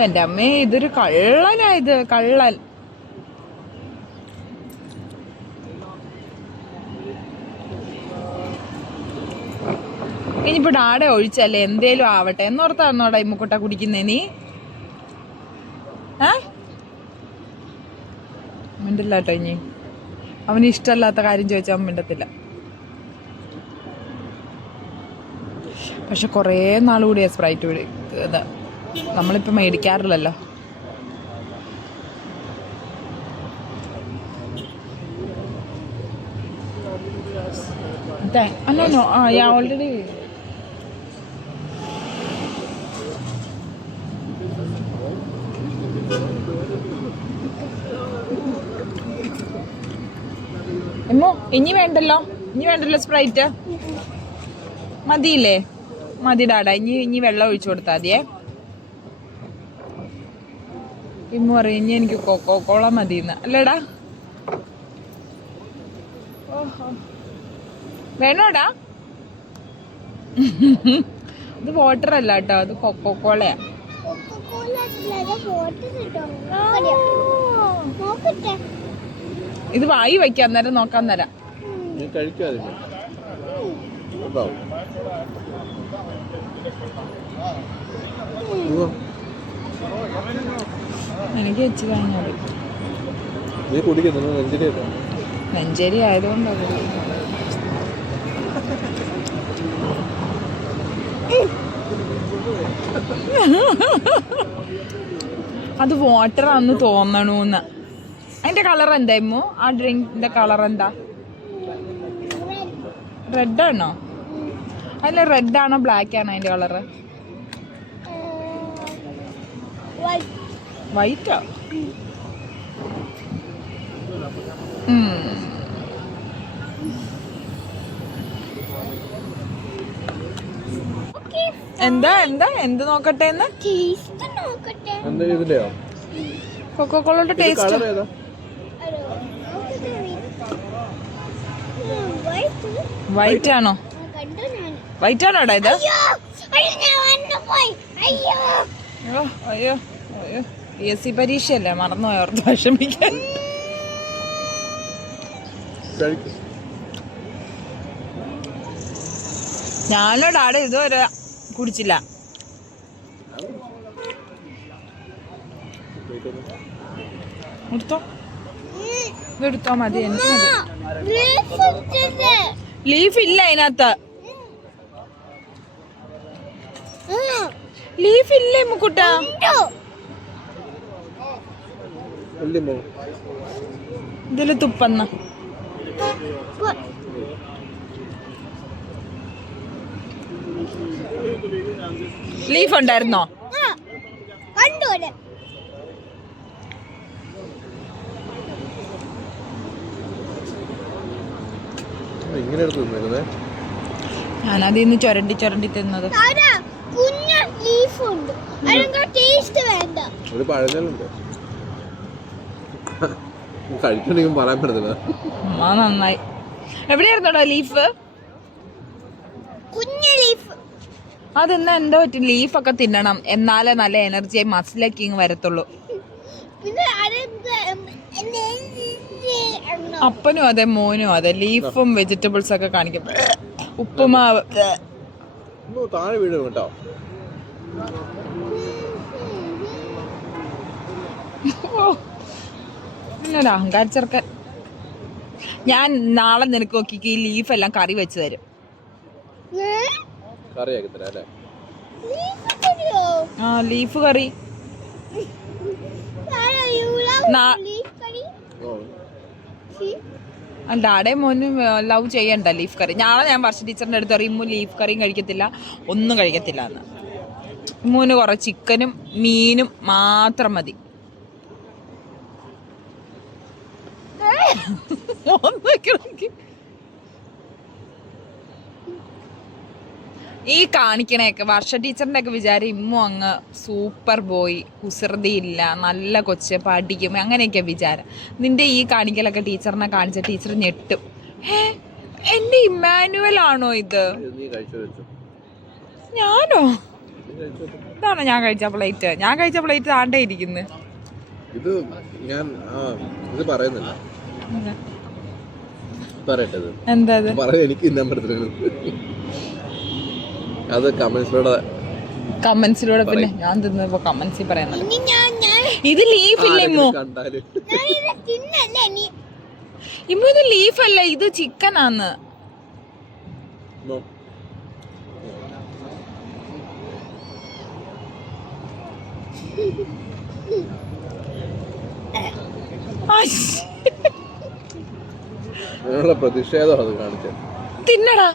എന്റെ അമ്മേ, ഇതൊരു കള്ളനായത്, കള്ളൻ. ഇനിയിപ്പോ ഡാടെ ഒഴിച്ചല്ലേ എന്തേലും ആവട്ടെ എന്നോർത്താന്നോടാ ഇമ്മക്കുട്ട കുടിക്കുന്നേ നീ? മിണ്ടില്ല കേട്ടോ. ഇനി അവന് ഇഷ്ടമല്ലാത്ത കാര്യം ചോദിച്ചാൽ അവൻ മിണ്ടത്തില്ല. പക്ഷെ കുറേ നാൾ കൂടിയാ സ്പ്രൈറ്റ് ഇത് നമ്മളിപ്പോൾ മേടിക്കാറില്ലല്ലോ. അല്ലോ ഓൾറെഡി എമ്മോ ഇനി വേണ്ടല്ലോ സ്പ്രൈറ്റ് മതിയില്ലേ? മതി ഡാഡാ, ഇനി വെള്ളം ഒഴിച്ചു കൊടുത്താൽ മതിയേ. ഇമ്മ പറയും ഇനി എനിക്ക് കോള മതിന്ന്, അല്ലേടാ? ഓഹോ, വേണോടാ? ഇത് വാട്ടർ അല്ല കേട്ടോ, അത് കോളയാ. ഇത് വായി വയ്ക്കാം, അന്നേരം നോക്കാൻ തരാം. എനിക്ക് വെച്ച് കഴിഞ്ഞാൽ നെഞ്ചേരി ആയതുകൊണ്ടാണ്. അത് വാട്ടറാന്ന് തോന്നണൂന്ന്. അതിന്റെ കളർ എന്തായിരുന്നു? ആ ഡ്രിങ്കിന്റെ കളർ എന്താ? റെഡ് ആണോ? അല്ല, റെഡ് ആണോ ബ്ലാക്ക് ആണോ അതിന്റെ കളറ്? വൈറ്റോ? എന്ത് നോക്കട്ടെ? കൊക്കോക്കോളയുടെ ടേസ്റ്റ് വൈറ്റ് ആണോ? വൈറ്റ് ആണോടാ ഇത്? അയ്യോ PSC പരീക്ഷയല്ലേ, മറന്നുപോയി, ഓർത്ത് വിഷമിക്കാൻ. ഞാനോടാടെ ഇതുവരെ കുടിച്ചില്ല. എടുത്തോ, മതി, എനിക്ക് മതി. ലീഫ് ഇല്ല അതിനകത്ത്, ലീഫ് ഇല്ലേ മുക്കുട്ട? ഇതില് തുപ്പന്ന ലീഫ് ഉണ്ടായിരുന്നോ? ഞാനതിന്ന് ചുരണ്ടി തിന്നത്. നന്നായി. എവിടെയായിരുന്നോടാ ലീഫ്? അതെന്നാ എന്താ പറ്റും? ലീഫൊക്കെ തിന്നണം, എന്നാലേ നല്ല എനർജിയായി മസിലൊക്കെ വരത്തുള്ളൂ. അപ്പനും അതെ, മോനും അതെ. ലീഫും വെജിറ്റബിൾസ് ഒക്കെ കാണിക്കും. ഉപ്പുമാവ് താഴെ വീട് കേട്ടോ. ഒരു അഹങ്കാര ചെറുക്കൻ. ഞാൻ നാളെ നിനക്ക് നോക്കിക്ക് ഈ ലീഫ് എല്ലാം കറി വെച്ച് തരും. ആ, ലീഫ് കറി. ഡാഡേ മോനും ലവ് ചെയ്യണ്ട ലീഫ് കറി. നാളെ ഞാൻ വർഷ ടീച്ചറിൻ്റെ അടുത്ത് പറയും ഇമ്മു ലീഫ് കറിയും കഴിക്കത്തില്ല, ഒന്നും കഴിക്കത്തില്ല എന്ന്. ഇമ്മുവിന് കുറേ ചിക്കനും മീനും മാത്രം മതി. ഈ കാണിക്കണേക്കെ വർഷ ടീച്ചറിന്റെ ഒക്കെ വിചാരം ഇമ്മു അങ്ങ് സൂപ്പർ ബോയ്, കുസൃതിയില്ല, നല്ല കൊച്ച്, പഠിക്കും, അങ്ങനെയൊക്കെ വിചാരം. നിന്റെ ഈ കാണിക്കലൊക്കെ ടീച്ചറിനെ കാണിച്ച ടീച്ചർ ഞെട്ടും. എന്റെ ഇമ്മാനുവൽ ആണോ ഇത്? ഞാനോ? ഇതാണോ ഞാൻ കഴിച്ച പ്ലേറ്റ്? ഞാൻ കഴിച്ച പ്ലേറ്റ് താണ്ടേ ഇരിക്കുന്നു. ഇത് ഞാൻ ഇത് പറയുന്നില്ല. പറയട്ടത് എന്താ എനിക്ക് നമ്പർ അത് കമന്റ്സിലൂടെ പിന്നെ ഞാൻ തിന്നപ്പോ കമന്റ്സിൽ പറയുന്നത് ഇത് ലീഫ് ഇല്ല ഇമ്മോ. ഇമ്മോ ഇത് ലീഫ് അല്ല, ഇത് ചിക്കൻ ആന്ന്. പ്രതിഷേധം അത് കാണിച്ച തിന്നടാ.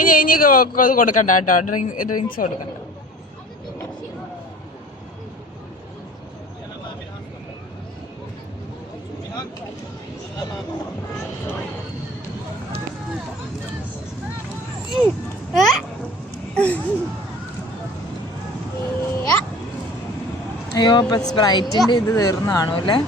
ഇനി കൊടുക്കണ്ട കേട്ടോ, ഡ്രിങ്ക്സ് കൊടുക്കണ്ട. അയ്യോ, അപ്പൊ സ്പ്രൈറ്റിന്റെ ഇത് തീർന്നു കാണും അല്ലേ?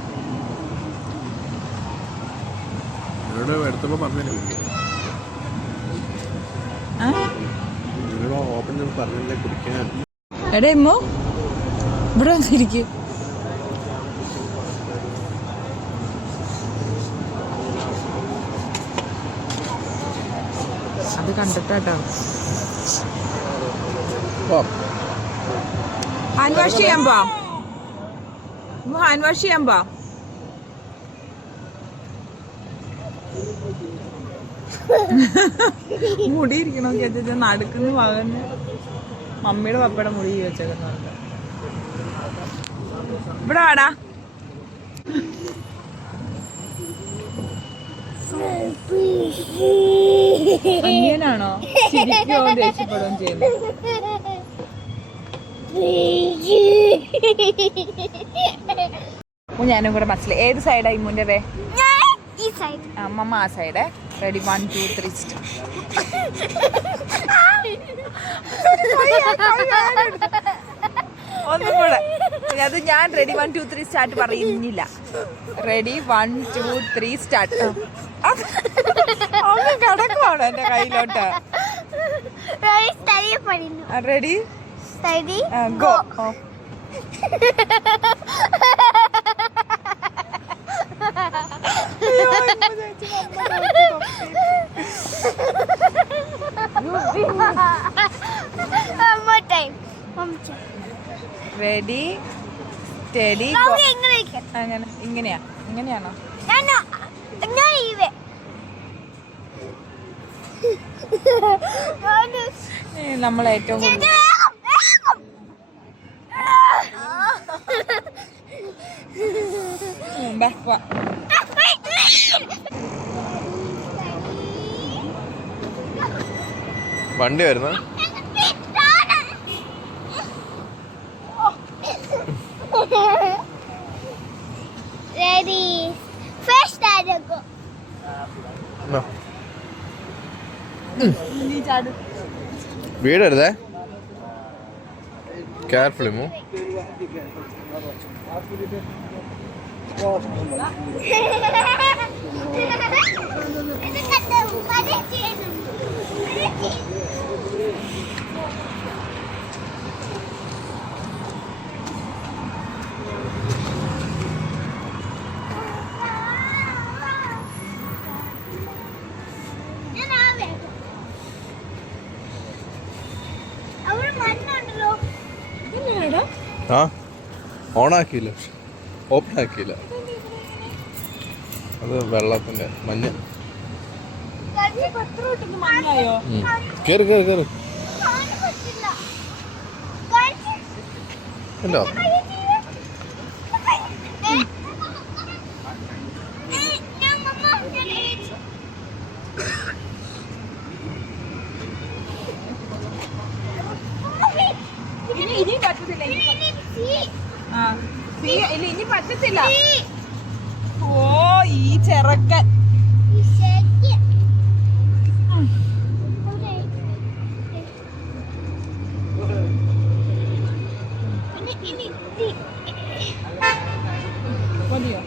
എടേ ഇമ്മോ ഇവിടെ വന്നിരിക്കും. അത് കണ്ടിട്ടാട്ടോ ഹാൻഡ് വാഷ് ചെയ്യാൻ പോവാ. ഹാൻഡ് വാഷ് ചെയ്യാൻ പോവാ. മുടി ഇരിക്കണോ ചേച്ചി? നടുക്കുന്ന മകന് മമ്മിയുടെ പപ്പയുടെ മുടി വെച്ചേക്കുന്നുണ്ട്. ഇവിടെ ആടാ. അനിയനാണോ? ശരിക്കോ ദേഷ്യപ്പെടുകയും ചെയ്യുന്നു. ഞാനും കൂടെ മനസ്സിലായി. ഏത് സൈഡാ ഇമ്മുന്റെ? അമ്മമ്മ ആ സൈഡ്. റെഡി 1 2 3 ഒന്നും കൂടെ. അത് ഞാൻ റെഡി 1 2 3 സ്റ്റാർട്ട് പറയുന്നില്ല. Ready 1 2 3 start. കിടക്കുവാണ് എന്റെ കയ്യിലോട്ട്. Ready go. Ready steady go. അങ്ങനെ ഇങ്ങനെയാ? ഇങ്ങനെയാണോ? നമ്മൾ ഏറ്റവും കൂടുതൽ വണ്ടി വരുന്ന വീടരുതേ. Carefully move. ആ ഓണാക്കിയില്ല, ഓപ്പൺ ആക്കിയില്ല. അത് വെള്ളത്തിന്റെ മഞ്ഞ. കേറ് കേറ് കേറ്. ഉണ്ടോ? ഇനി പറ്റത്തില്ല. ഇനി പറ്റത്തില്ല. ഓ ഈ ചെറുക്കൻ. മതിയോ?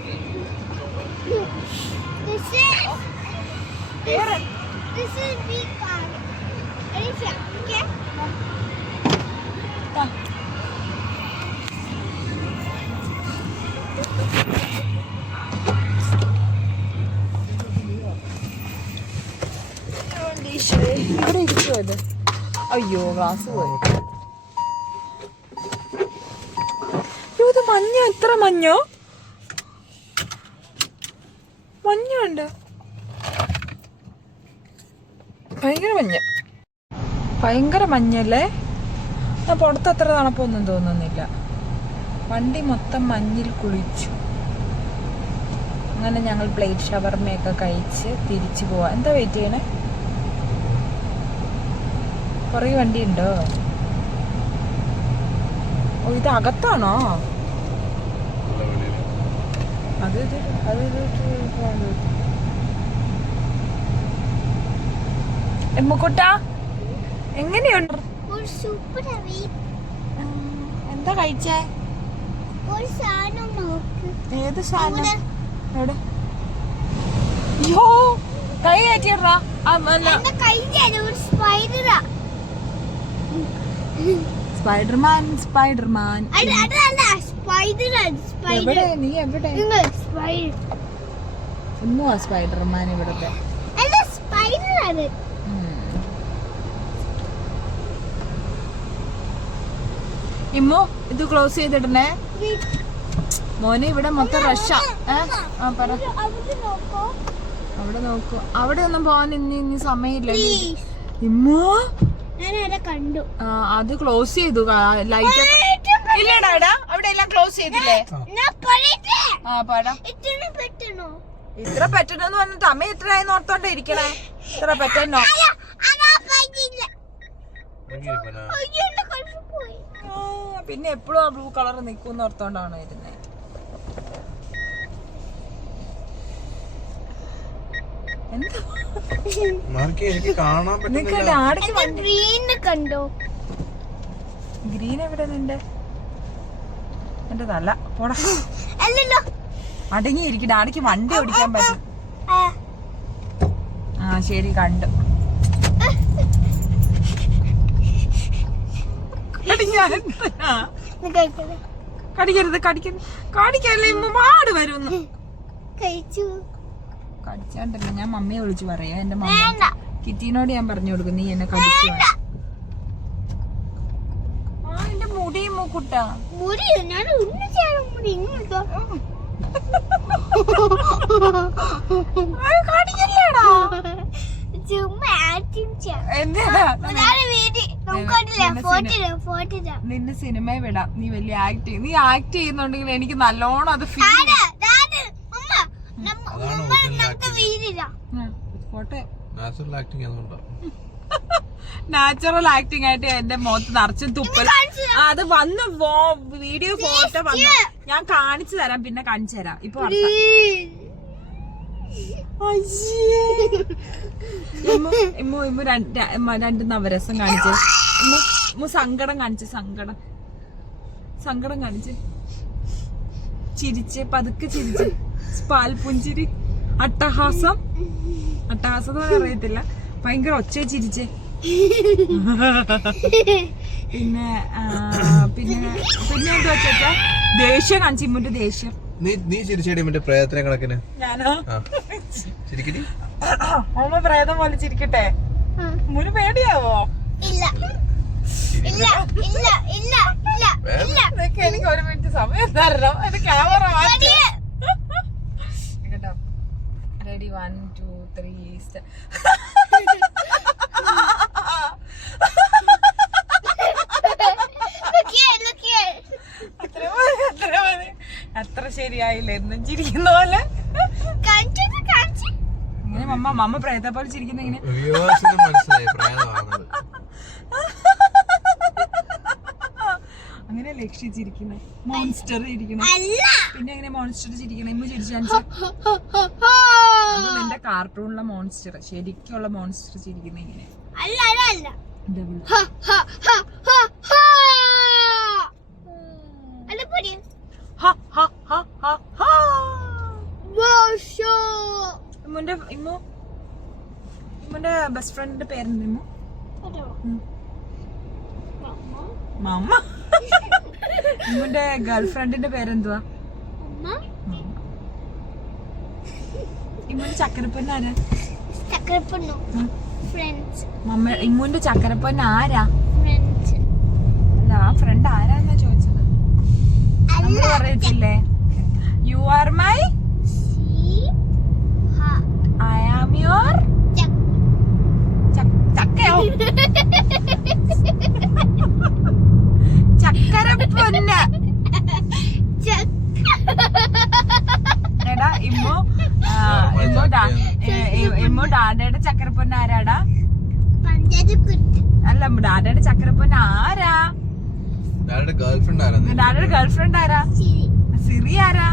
This is big car. Alicia, okay? ഇവിടെ ഇരിക്കുമോ ഇത്? അയ്യോ ഗ്ലാസ് പോയി. ഇത് മഞ്ഞ, എത്ര മഞ്ഞോ? മഞ്ഞുണ്ട്, ഭയങ്കര മഞ്ഞ, ഭയങ്കര മഞ്ഞല്ലേ. പുറത്ത് അത്ര തണുപ്പൊന്നും തോന്നുന്നില്ല. വണ്ടി മൊത്തം മഞ്ഞിൽ കുളിച്ചു. അങ്ങനെ ഞങ്ങൾ പ്ലേറ്റ് ഷവർമയൊക്കെ കഴിച്ച് തിരിച്ചു പോവാ. എന്താ വെയിറ്റ് ചെയ്യണേ? കുറേ വണ്ടി ഉണ്ടോ? ഓ, ഇത് അകത്താണോ? അത് എമ്മക്കുട്ട എങ്ങനെയുണ്ട്? എന്താ കഴിച്ചേ? ഏത് സാധനം? എവിടെ? യോ, കൈ കയറ്റിടാ. സ്പൈഡർമാൻ. സ്പൈഡർമാൻ എവിടെ? നീ എവിടെ? ഒന്നും ആ സ്പൈഡർമാൻ ഇവിടത്തെ. ഇമ്മോ ഇത് ക്ലോസ് ചെയ്തിടണേ മോനെ. ഇവിടെ മൊത്തം റഷാ. പറ. അവിടെ നോക്കൂ. അവിടെ ഒന്നും പോവാൻ ഇനി സമയമില്ല ഇമ്മോ. കണ്ടു. അത് ക്ലോസ് ചെയ്തു. ലൈറ്റ് ഇല്ലടാ, അവിടെ എല്ലാം ക്ലോസ് ചെയ്തില്ലേ? ഇത്ര പറ്റണെന്ന് പറഞ്ഞിട്ട് അമ്മ എത്രയായി ഓർത്തോണ്ടേ ഇരിക്കണേ? ഇത്ര പറ്റണോ? പിന്നെ എപ്പോഴും ആ ബ്ലൂ കളർ നിക്കൂന്ന് ഓർത്തോണ്ടാണ് ഇരുന്നേ. ഗ്രീൻ എവിടെ നിന്റെ? എന്റെ തല പോടാ. അടങ്ങിയിരിക്കും. ഡാഡിക്ക് വണ്ടി ഓടിക്കാൻ പറ്റും. ആ ശരി, കണ്ടു. കടിക്കരുത്, കടിക്കല്ലേ മാട് വരുന്നു. കടിച്ചാണ്ടല്ലോ. ഞാൻ മമ്മിയെ വിളിച്ചു പറയാ. എന്റെ മമ്മ കിറ്റീനോട് ഞാൻ പറഞ്ഞു കൊടുക്കും നീ എന്നെ കടിച്ചു. എന്റെ മുടി മൂക്കുട്ട കടിക്കല്ലേടാ. നിന്നെ സിനിമയെ വിടാം. നീ വലിയ നീ ആക്ട് ചെയ്യുന്നുണ്ടെങ്കിൽ എനിക്ക് നല്ലോണം അത് ഫീൽ. നാച്ചുറൽ ആക്ടിങ് ആയിട്ട് എന്റെ മുഖത്ത് നിറച്ചും തുപ്പൽ. അത് വന്ന് വീഡിയോ ഫോട്ടോ വന്നു. ഞാൻ കാണിച്ചു തരാം, പിന്നെ കാണിച്ചു തരാം. ഇപ്പൊ രണ്ട് നവരസം കാണിച്ച്. സങ്കടം കാണിച്ച്. സങ്കടം കാണിച്ച്. ചിരിച്ച്, പതുക്കെ ചിരിച്ച്. പാൽപുഞ്ചിരി. അട്ടഹാസം എന്ന് അറിയത്തില്ല. ഭയങ്കര ഒച്ച ചിരിച്ച്. പിന്നെ എന്താ വെച്ചാ ദേഷ്യം കാണിച്ചു. ഇമ്മന്റെ ദേഷ്യം. നീ ചിരിച്ചേടി മറ്റേ പ്രേതത്തിനെ കണക്കിന്. ഞാനോ? അമ്മ പ്രേതം പോലെ ചിരിക്കട്ടെ. മുന് പേടിയാവോ? എനിക്ക് 1 മിനിറ്റ് സമയം തരണം. അത് ക്യാമറ മാറ്റി കേട്ടോ. റെഡി 1 2 3 അത്ര ശരിയായില്ല. എന്നും ചിരിക്കുന്ന പോലെ. ഇങ്ങനെ മമ്മ പ്രേത പോലെ ചിരിക്കുന്ന ഇങ്ങനെ. അങ്ങനെ ലക്ഷിച്ചിരിക്കുന്ന മോൺസ്റ്റർ ഇരിക്കണം. പിന്നെ എങ്ങനെ മോൺസ്റ്റർ ചിരിക്കണം? ഇമ്മ ചിരിച്ചു കാണിച്ചു. മോൺസ്റ്റർ, ശരിക്കുള്ള മോൺസ്റ്റർ ചിരിക്കുന്ന ഇങ്ങനെ. അല്ല അല്ല അല്ല. ഡബിൾ അല്ല പോടി. ഇമ്മുന്റെ ബെസ്റ്റ് ഫ്രണ്ടിന്റെ പേരെന്താ ഇമ്മു? മമ്മ. ഇമ്മുന്റെ ഗേൾ ഫ്രണ്ടിന്റെ പേരെന്തുവാ? ഇമ്മുന്റെ ചക്കരപ്പൻ ആരാ? ചക്കരപ്പണ്ണു ഫ്രണ്ട്സ്. മമ്മ ഇമ്മുന്റെ ചക്കരപ്പൻ ആരാ? ഫ്രണ്ട്സ്. അല്ല, ആ ഫ്രണ്ട് ആരാന്നാ ചോദിച്ചത്. നമ്മൾ പറയത്തില്ലേ you are my, I am your ചക്കയോ ചക്കരപ്പൊന്ന. എടാ ഇമ്മു ഡാഡയുടെ ചക്കരപ്പൊന്ന ആരാടാ? അല്ല, ഡാഡയുടെ ചക്കരപ്പൊന്ന ആരാ? ഡാഡിയുടെ ഗേൾഫ്രണ്ട് ആരാ? ഡാഡയുടെ ഗേൾഫ്രണ്ട് ആരാ? സിറി ആരാ?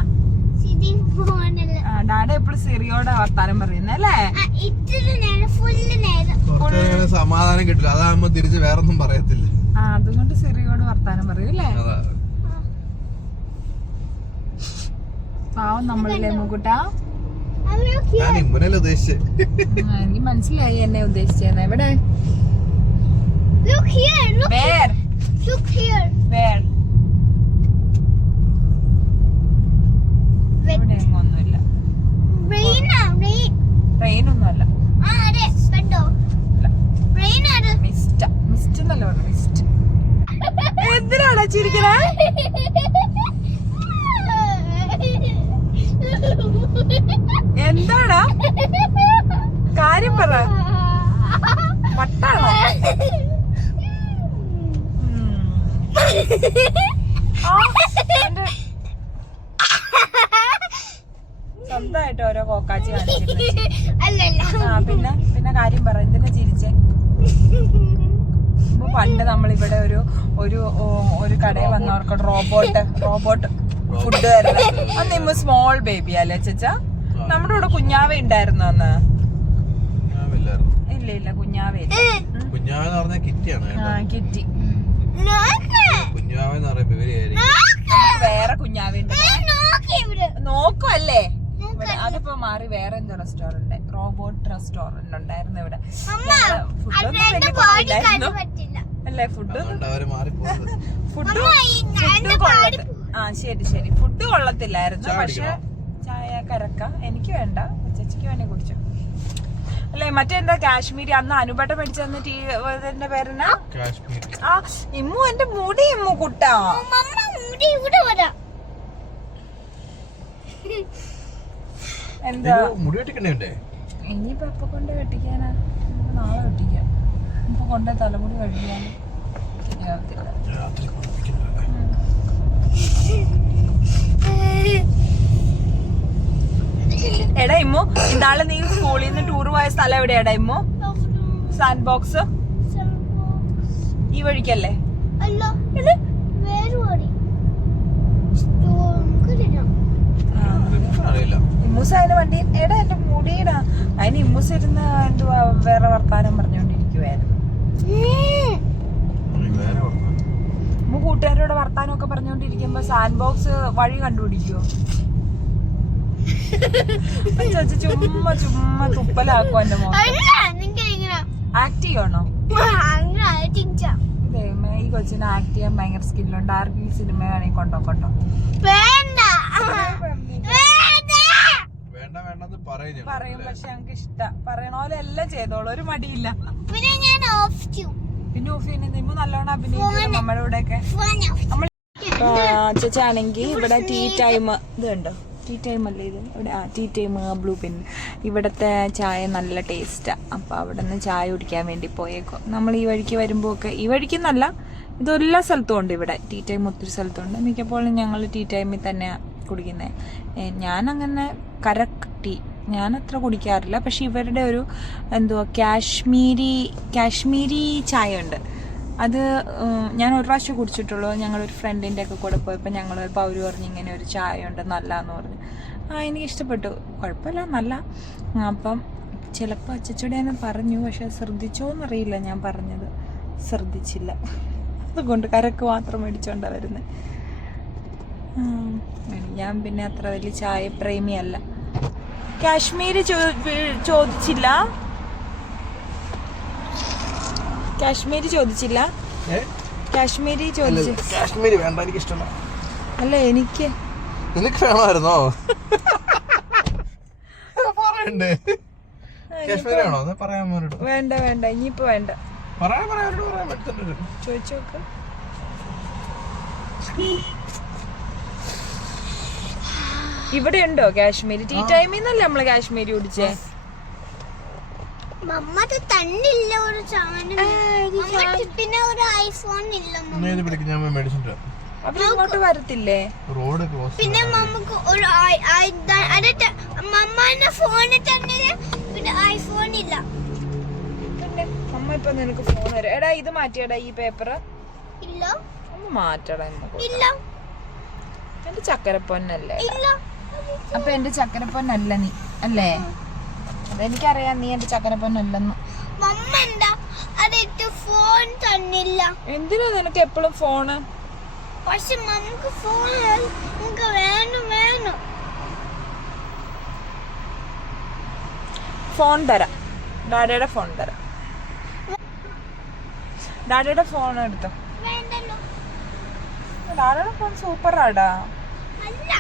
ഡാഡ എപ്പോഴും സിറിയോടെ വർത്താനം പറയുന്നല്ലേ? സമാധാനം കിട്ടില്ല, അതാകുമ്പോ തിരിച്ച് വേറൊന്നും പറയത്തില്ല. അതുകൊണ്ട് സിറിയോട് വർത്താനം പറയൂല്ലേ? പാവം നമ്മളില്ലേ മൂക്കുട്ടാ. ഞാൻ ഇമ്മനല്ലേ ഉദ്ദേശിച്ചേ. എനിക്ക് മനസ്സിലായി എന്നെ ഉദ്ദേശിച്ചത്. എവിടെ? ഇവിടെ ഒന്നുമില്ല. ട്രെയിനൊന്നുമല്ല. മിസ്റ്റ് എന്നല്ല പറഞ്ഞു. മിസ്റ്റ് എന്തിനാണ് ചിരിക്കണേ? എന്താടാ കാര്യം പറ. പട്ടാണോ? സ്വന്തമായിട്ട് ഓരോ കോക്കാച്ചി കാണിച്ചിട്ട്. പിന്നെ കാര്യം പറ, എന്തിനാ ചിരിച്ചേ? പണ്ട് നമ്മളിവിടെ ഒരു കടയിൽ വന്നവർക്ക് റോബോട്ട് ഫുഡ് തരുന്നത്. അന്ന് ഇമ്മ സ്മോൾ ബേബി അല്ലേ ചേച്ചാ? നമ്മുടെ ഇവിടെ കുഞ്ഞാവ ഉണ്ടായിരുന്നു അന്ന്? ഇല്ല, കുഞ്ഞാവ കിറ്റി. വേറെ കുഞ്ഞാവുണ്ട്. നോക്കുവല്ലേ? അതിപ്പോ മാറി വേറെ എന്തോ റെസ്റ്റോറന്റ്, റോബോട്ട് റെസ്റ്റോറന്റ് ഉണ്ടായിരുന്നു ഇവിടെ. അല്ലേ? ഫുഡ് ശരി ഫുഡ് കൊള്ളത്തില്ലായിരുന്നു. പക്ഷെ ചായ കരക്ക എനിക്ക് വേണ്ട, ചേച്ചിക്ക് വേണേ കുടിച്ചു. അല്ലേ മറ്റെന്താ കാശ്മീരി അന്ന് അനുപേട്ട മേടിച്ചെന്ന് ടീന്റെ പേരെന്നാ? ആ ഇമ്മു എന്റെ മുടി ഇമ്മു കുട്ടാ. എന്താ മുടി വെട്ടിക്കണ്ടേ? ഇനിയിപ്പോ എപ്പൊ കൊണ്ട് വെട്ടിക്കാനാ? നാളെ വെട്ടിക്കാം. ഇപ്പൊ കൊണ്ടേ തലമുടി കഴിക്കാനും ശരിയാവത്തില്ല. എടാ ഇമ്മു, ഇന്നാളെ നീ സ്കൂളിൽ നിന്ന് ടൂർ പോയ സ്ഥലം എവിടെയാടാ ഇമ്മു? സാൻഡ് ബോക്സ് ഈ വഴിക്കല്ലേ? ഇമ്മൂസ് അതിന് വണ്ടി. എടാ എന്റെ മുടിയിടാ. അതിന് ഇമ്മൂസ് ഇരുന്ന് എന്തുവാ വേറെ വർത്താനം പറഞ്ഞോണ്ടിരിക്കുവായിരുന്നു. ഇമ്മു കൂട്ടുകാരോട് വർത്താനം ഒക്കെ പറഞ്ഞോണ്ടിരിക്കുമ്പോ സാൻഡ് ബോക്സ് വഴി കണ്ടുപിടിക്കുവോ? ചുമ്മാ തുപ്പലാക്കും എന്റെ മോൻ. ആക്ട് ചെയ്യണോ? ഈ കൊച്ചിന് ആക്ട് ചെയ്യാൻ ഭയങ്കര സ്കില്ലുണ്ട്. ആർക്കും ഈ സിനിമ വേണമെങ്കിൽ കൊണ്ടോ. പറയും, പക്ഷെ ഞങ്ങൾക്ക് ഇഷ്ടം. പറയണ പോലെ എല്ലാം ചെയ്തോളൂ, ഒരു മടിയില്ല. പിന്നെ ഓഫ് ചെയ്യുന്നത് ഇമ്മ നല്ലോണം അഭിനയിക്കും നമ്മുടെ ഇവിടെയൊക്കെ. ചേച്ചാണെങ്കിൽ ഇവിടെ ടീ ടൈം ഇത് കണ്ടോ? ടീ ടൈം അല്ലേ ഇത്? ഇവിടെ ടീ ടൈം ബ്ലൂ പെൻ. ഇവിടുത്തെ ചായ നല്ല ടേസ്റ്റാണ്. അപ്പോൾ അവിടെ നിന്ന് ചായ കുടിക്കാൻ വേണ്ടി പോയേക്കോ. നമ്മൾ ഈ വഴിക്ക് വരുമ്പോൾ ഒക്കെ, ഈ വഴിക്കെന്നല്ല, ഇതെല്ലാ സ്ഥലത്തും ഉണ്ട് ഇവിടെ ടീ ടൈം. ഒത്തിരി സ്ഥലത്തുണ്ട്. മിക്കപ്പോഴും ഞങ്ങൾ ടീ ടൈമിൽ തന്നെയാണ് കുടിക്കുന്നത്. ഞാനങ്ങനെ കരക്ക് ടീ ഞാനത്ര കുടിക്കാറില്ല. പക്ഷെ ഇവരുടെ ഒരു എന്തുവാ കാശ്മീരി ചായ ഉണ്ട്. അത് ഞാൻ ഒരു പ്രാവശ്യം കുടിച്ചിട്ടുള്ളൂ. ഞങ്ങളൊരു ഫ്രണ്ടിൻ്റെ ഒക്കെ കൂടെ പോയപ്പോൾ ഞങ്ങൾ അവർ പറഞ്ഞു ഇങ്ങനെ ഒരു ചായ ഉണ്ട് നല്ലതെന്ന് പറഞ്ഞു. എനിക്ക് ഇഷ്ടപ്പെട്ടു. കുഴപ്പമില്ല, നല്ല. അപ്പം ചിലപ്പോൾ അച്ചച്ചോടെയാണ് പറഞ്ഞു, പക്ഷെ ശ്രദ്ധിച്ചോന്നറിയില്ല. ഞാൻ പറഞ്ഞത് ശ്രദ്ധിച്ചില്ല, അതുകൊണ്ട് കരക്ക് മാത്രം മേടിച്ചോണ്ടാ വരുന്നത്. ഞാൻ പിന്നെ അത്ര വലിയ ചായ പ്രേമിയല്ല. കാശ്മീരി ചോദിച്ചില്ല, കാശ്മീരി ചോദിച്ചില്ല, കാശ്മീരി ചോദിച്ചു. കാശ്മീരി വേണ്ട, എനിക്ക് ഇഷ്ടമല്ല. അല്ല എനിക്ക് നിനക്ക് വേണമായിരുന്നോ? പറയണ്ടേ? കാശ്മീരി വേണോ? പറയാൻ വേണ്ട വേണ്ട, ഇനിയിപ്പോ വേണ്ട. ചോദിച്ചോക്ക്. ഇവിടെ ഉണ്ടോ കാശ്മീരി? ടീ ടൈമിൽ നിന്നല്ലേ നമ്മള് കാശ്മീരി കുടിച്ചേ? മമ്മത് തന്നില്ല ഒരു സാധനം, പിന്നെ ഒരു ഐഫോൺ ഇല്ല. അവര് ഇങ്ങോട്ട് വരത്തില്ലേ? പിന്നെ മമ്മക്ക് ഒരു മമ്മന്റെ ഫോണിൽ തന്നില്ല, പിന്നെ ഐഫോൺ ഇല്ല. പിന്നെ അമ്മ ഇപ്പൊ നിനക്ക് ഫോൺ തരാം. എടാ ഇത് മാറ്റിയടാ, ഈ പേപ്പർ ഇല്ല, ഒന്ന് മാറ്റടാ. ഇല്ല, എന്റെ ചക്കരപ്പൊന്നല്ലേ? ഇല്ല. അപ്പൊ എന്റെ ചക്കരപ്പൊന്നല്ല നീ അല്ലേ? അതെനിക്കറിയാം, നീ എന്റെ ചക്കരപ്പൊന്നല്ലെന്ന്. മമ്മ എന്താ അതിട്ട് ഫോൺ തന്നില്ല? എന്തിനാ നിനക്ക് എപ്പോഴും ഫോണ്? പക്ഷെ നമുക്ക് ഫോൺ നമുക്ക് വേണം. ഫോൺ തരാം, ഡാഡിയുടെ ഫോൺ തരാം. ഡാഡിയുടെ ഫോൺ എടുത്തോ. വേണ്ടല്ലോ. ഡാഡിയുടെ ഫോൺ സൂപ്പറാടാ. അല്ല,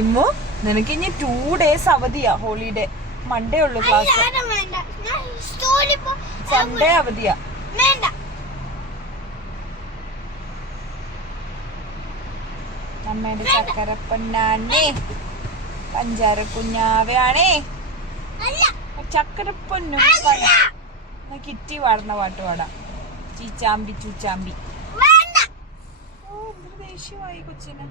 ഇമ്മു നിനക്ക് ഇനി 2 days അവധിയാ, ഹോളിഡേ. മൺഡേ ഉള്ളു ക്ലാസ്, സൺഡേ അവധിയാ. വേണ്ട. അമ്മേന്റെ ചക്കരപ്പൊന്നാണേ, പഞ്ചാര കുഞ്ഞാവയാണേ, ചക്കരപ്പൊന്നും. കിറ്റി പാടുന്ന പാട്ട് പാടാം. ചീച്ചാമ്പി ചൂച്ചാമ്പി. ദേഷ്യമായി കൊച്ചിന്.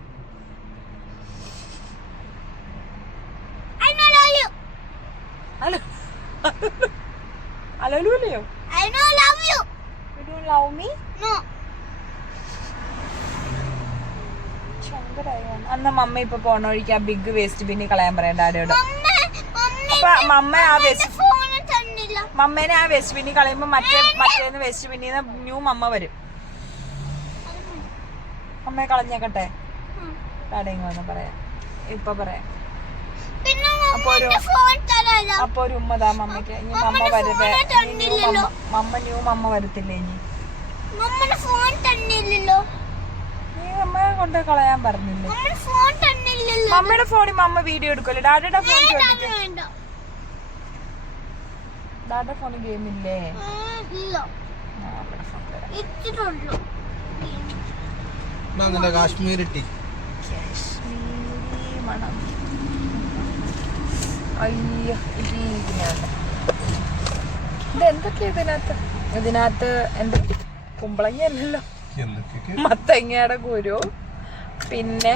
അലലൂലയോ? I don't love you. You don't love me? No. അന്ന് മമ്മ ഇപ്പൊ പോണ വഴിക്ക് ആ ബിഗ് വേസ്റ്റ് ബിന്നി കളയാൻ പറയാം ഡാഡിയോട്. അപ്പൊ മമ്മേനെ ആ വേസ്റ്റ് ബിന്നി കളയുമ്പോ മറ്റേന്ന് വേസ്റ്റ് ബിന്നിന്ന് ന്യൂ മമ്മ വരും. അമ്മയെ കളഞ്ഞേക്കട്ടെ, ഡാഡിയും വന്ന് പറയാം. ഇപ്പൊ പറയാം. അപ്പൊ ഒരു ഉമ്മതാ മമ്മയ്ക്ക്. ഇനി മമ്മ വരവേ, ന്യൂ മമ്മ വരത്തില്ലേ ഇനി? നീ അമ്മയെ കൊണ്ട് കളയാൻ പറഞ്ഞില്ലേ? മമ്മയുടെ ഫോണിൽ മമ്മ വീഡിയോ എടുക്കുമല്ലോ. ഡാഡിയുടെ ഫോൺ ചോദിച്ചു. ഡാഡിയുടെ ഫോണിൽ ഗെയിം ഇല്ലേ? കാശ്മീരി ടീ. കാശ്മീരി മണം. അയ്യോ, ഇതെന്തൊക്കെയാ ഇതിനകത്ത്? എന്ത് കുമ്പളങ്ങ അല്ലല്ലോ, മത്തങ്ങയുടെ കുരു. പിന്നെ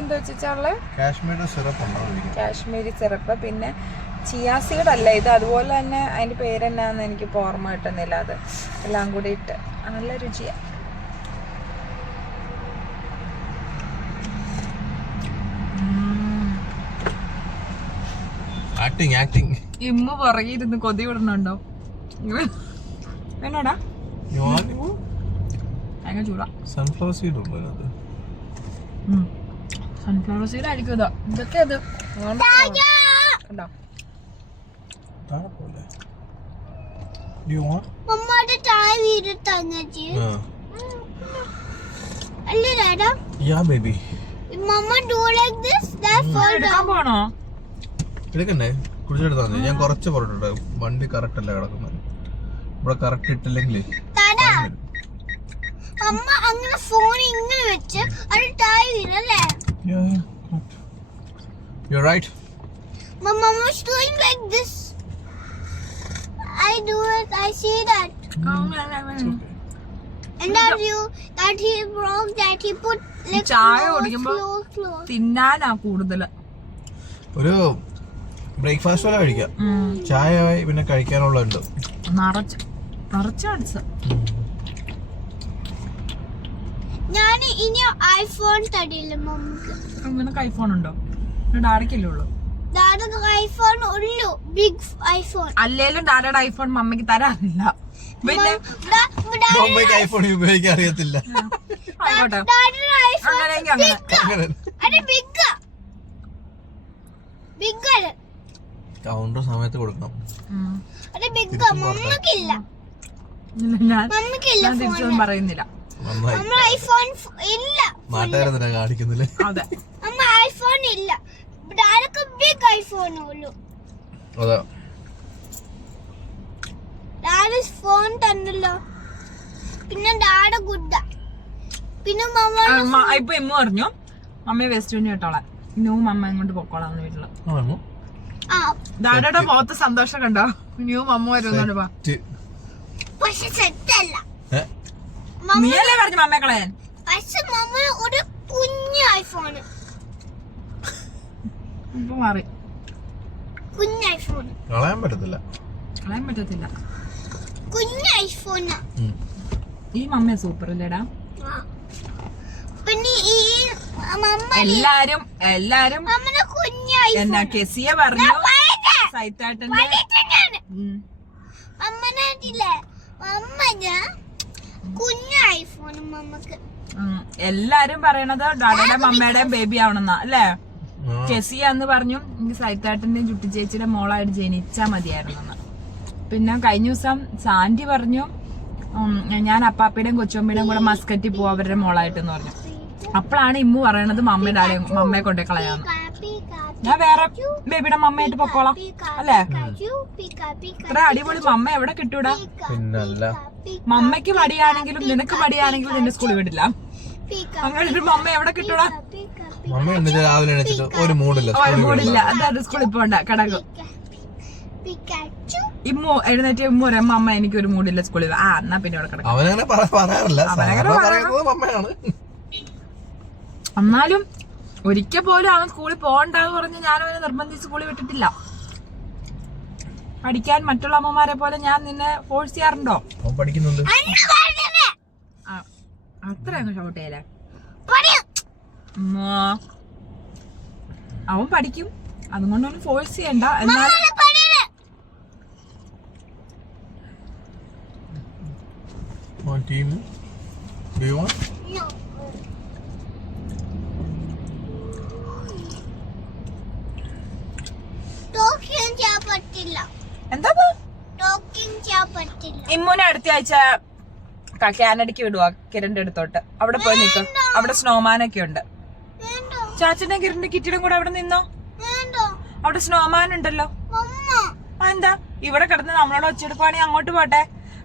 എന്താ വെച്ചാല് കാശ്മീരി സിറപ്പ്, പിന്നെ ചിയാ സീഡ് അല്ല ഇത്. അതുപോലെ തന്നെ അതിന്റെ പേരെന്നാന്ന് എനിക്ക് ഓർമ്മ കിട്ടുന്നില്ല. അത് എല്ലാം കൂടി ഇട്ട് നല്ല രുചിയാ. ഇമ്മ പുറകിരുന്ന് കൊതി വിടണുണ്ടോ? വേണോടാ? ഭയങ്കര ചൂടാ. സൺഫ്ലവർ സീഡ് സൺഫ്ലവർ സീഡ് ആയിരിക്കും ഇതാ. ഇതൊക്കെ അത് കണ്ടോ? പോണോ? എടുക്കണ്ടേ? കുടിച്ചെടുത്താ മതി. ഞാൻ കുറച്ച് പുറത്തോട്ട്. വണ്ടി കറക്റ്റ് അല്ല കിടക്കുന്നത്. ഇവിടെ കറക്റ്റ് ഇട്ടില്ലെങ്കിൽ അമ്മ അങ്ങനെ ഫോൺ ഇങ്ങനെ വെച്ച് അത് ടൈം ഇല്ലല്ലേ? You're right. Mama was doing like this. I do it. I see that. And that he broke that he put like ചായ കുടിക്കുമ്പോ തിന്നാനാ കൂടുതല്. ഒരു ബ്രേക്ക്ഫാസ്റ്റ് പോലെ കഴിക്കാം. ചായ പിന്നെ കഴിക്കാനുള്ളത് നിറച്ച് ഞാൻ ഇനി ഐഫോൺ തടിയില്ല മമ്മക്ക്. നിനക്ക് ഐഫോൺ ഉണ്ടോ? ഡാഡയ്ക്കല്ലേ ഉള്ളൂ. ഡാഡക്ക് ഐഫോൺ ഉള്ളൂ, ബിഗ് ഐഫോൺ. അല്ലേലും ഡാഡയുടെ ഐഫോൺ മമ്മിക്ക് തരാറില്ല. പിന്നെ ബോംബെക്ക് ഐഫോൺ ഉപയോഗിക്കാൻ അറിയത്തില്ല. ആയിക്കോട്ടെ, അങ്ങനെയെങ്കിൽ അങ്ങനെ. കൗണ്ടർ സമയത്ത് കൊടുക്കണം. മമ്മക്കില്ല. ഞാൻ തിരിച്ചൊന്നും പറയുന്നില്ല. ഐഫോൺ ഇല്ല, നാട്ടുകാരെ കാണിക്കുന്നില്ലേ? അതെ, ഐഫോൺ ഇല്ല. ഡാഡക്ക് ബിഗ് ഐഫോൺ ഉള്ളൂ. അതാ ഡാഡ ഫോൺ തന്നല്ലോ. പിന്നെ ഡാഡ ഗുഡ. പിന്നെ ഇപ്പൊ ഇമ്മ പറഞ്ഞു മമ്മയെ വെസ്റ്റ് യൂണിയൻ ഇട്ടോളാം, ന്യൂ മമ്മ ഇങ്ങോട്ട് പൊക്കോളാം വീട്ടില്. ഡാഡയുടെ മുഖത്ത് സന്തോഷം കണ്ടോ? ന്യൂ മമ്മ വരുന്നുണ്ട്. പക്ഷെ സെറ്റല്ല. നീയല്ലേ പറഞ്ഞു മമ്മയെ കളയാൻ? പക്ഷെ മമ്മ ഒരു കുഞ്ഞ് ഐഫോണ്. ഇപ്പൊ മാറി. കുഞ്ഞ് ഐഫോൺ കളയാൻ പറ്റത്തില്ല. കളയാൻ പറ്റത്തില്ല. കുഞ്ഞ് ഐഫോണ്. ഈ മമ്മ സൂപ്പർ അല്ലേടാ. പിന്നെ ഈ എല്ലാരും മമ്മയുടെ കുഞ്ഞ് എന്നാ കെസിയ പറഞ്ഞു സൈത്താട്ടന്റെ കുഞ്ഞ് ഐഫോൺ മമ്മക്ക്. എല്ലാരും പറയണത് ഡാഡയുടെ മമ്മയുടെയും ബേബി ആവണമെന്നാ അല്ലേ? കെസിയ എന്ന് പറഞ്ഞു എനിക്ക് സൈത്താട്ടന്റെയും ചുട്ടി ചേച്ചിയുടെ മോളായിട്ട് ജനിച്ചാ മതിയായിരുന്നെന്ന്. പിന്നെ കഴിഞ്ഞ ദിവസം സാന്റി പറഞ്ഞു ഞാൻ അപ്പാപ്പയുടെയും കൊച്ചമ്മയുടെയും കൂടെ മസ്കറ്റിൽ പോവാ അവരുടെ മോളായിട്ടെന്ന് പറഞ്ഞു. അപ്പോഴാണ് ഇമ്മു പറയണത് മമ്മയെ കൊണ്ടേ കളയാന്ന്. ഞാൻ വേറെ ബേബിയുടെ മമ്മയായിട്ട് പൊക്കോളാം അല്ലേ? ഇത്ര അടിപൊളി മമ്മ എവിടെ കിട്ടൂടാ? പിന്നല്ല, മമ്മയ്ക്ക് മടിയാണെങ്കിലും നിനക്ക് മടിയാണെങ്കിലും നിന്റെ സ്കൂളിൽ വിടില്ല. അങ്ങനെ ഒരു മമ്മ എവിടെ കിട്ടൂടാ? മമ്മ രാവിലെ എണീച്ചിട്ട് ഒരു മൂടില്ല, അതായത് സ്കൂളിൽ പോണ്ട കിടക്കും. ഇമ്മു എഴുന്നേറ്റ് ഇമ്മു പറയാം അമ്മ എനിക്കൊരു മൂടില്ല സ്കൂളിൽ. എന്നാ പിന്നെ അവിടെ കിടക്കും. അവനങ്ങനെ പറയാറില്ല, മമ്മയാണ്. എന്നാലും ഒരിക്കൽ പോലും അവൻ സ്കൂളിൽ പോകണ്ടെന്ന് പറഞ്ഞ് ഞാൻ അവനെ നിർബന്ധിച്ച് സ്കൂളിൽ വിട്ടിട്ടില്ല. പഠിക്കാൻ മറ്റുള്ള അമ്മമാരെ പോലെ ഞാൻ നിന്നെ ഫോഴ്സ് ചെയ്യാറുണ്ടോ? അവൻ പഠിക്കുന്നുണ്ട്. അത്ര അങ്ങ് ഷൗട്ട് ചെയ്യലേ. അവൻ പഠിക്കും, അതുകൊണ്ടൊന്നും ഫോഴ്സ് ചെയ്യണ്ട. എന്നാൽ team do you want? No. Talking ചെയ്യാൻ പറ്റില്ല. എന്താ ടോക്കിംഗ് ചെയ്യാൻ പറ്റില്ല. ഇമ്മുനെ അടുത്ത ആഴ്ച കാനഡയ്ക്ക് വിടുവാ കിരണിന്റെ അടുത്തോട്ട്. അവിടെ പോയി നിൽക്കും. അവിടെ സ്നോമാനൊക്കെ ഉണ്ട്. ചാച്ചന്റെ കിരണിന്റെ കിറ്റിടും കൂടെ അവിടെ നിന്നോ. അവിടെ സ്നോമാൻ ഉണ്ടല്ലോ. എന്താ ഇവിടെ കിടന്ന് നമ്മളോട് ഒച്ചെടുക്കുവാണെങ്കിൽ അങ്ങോട്ട് പോട്ടെ.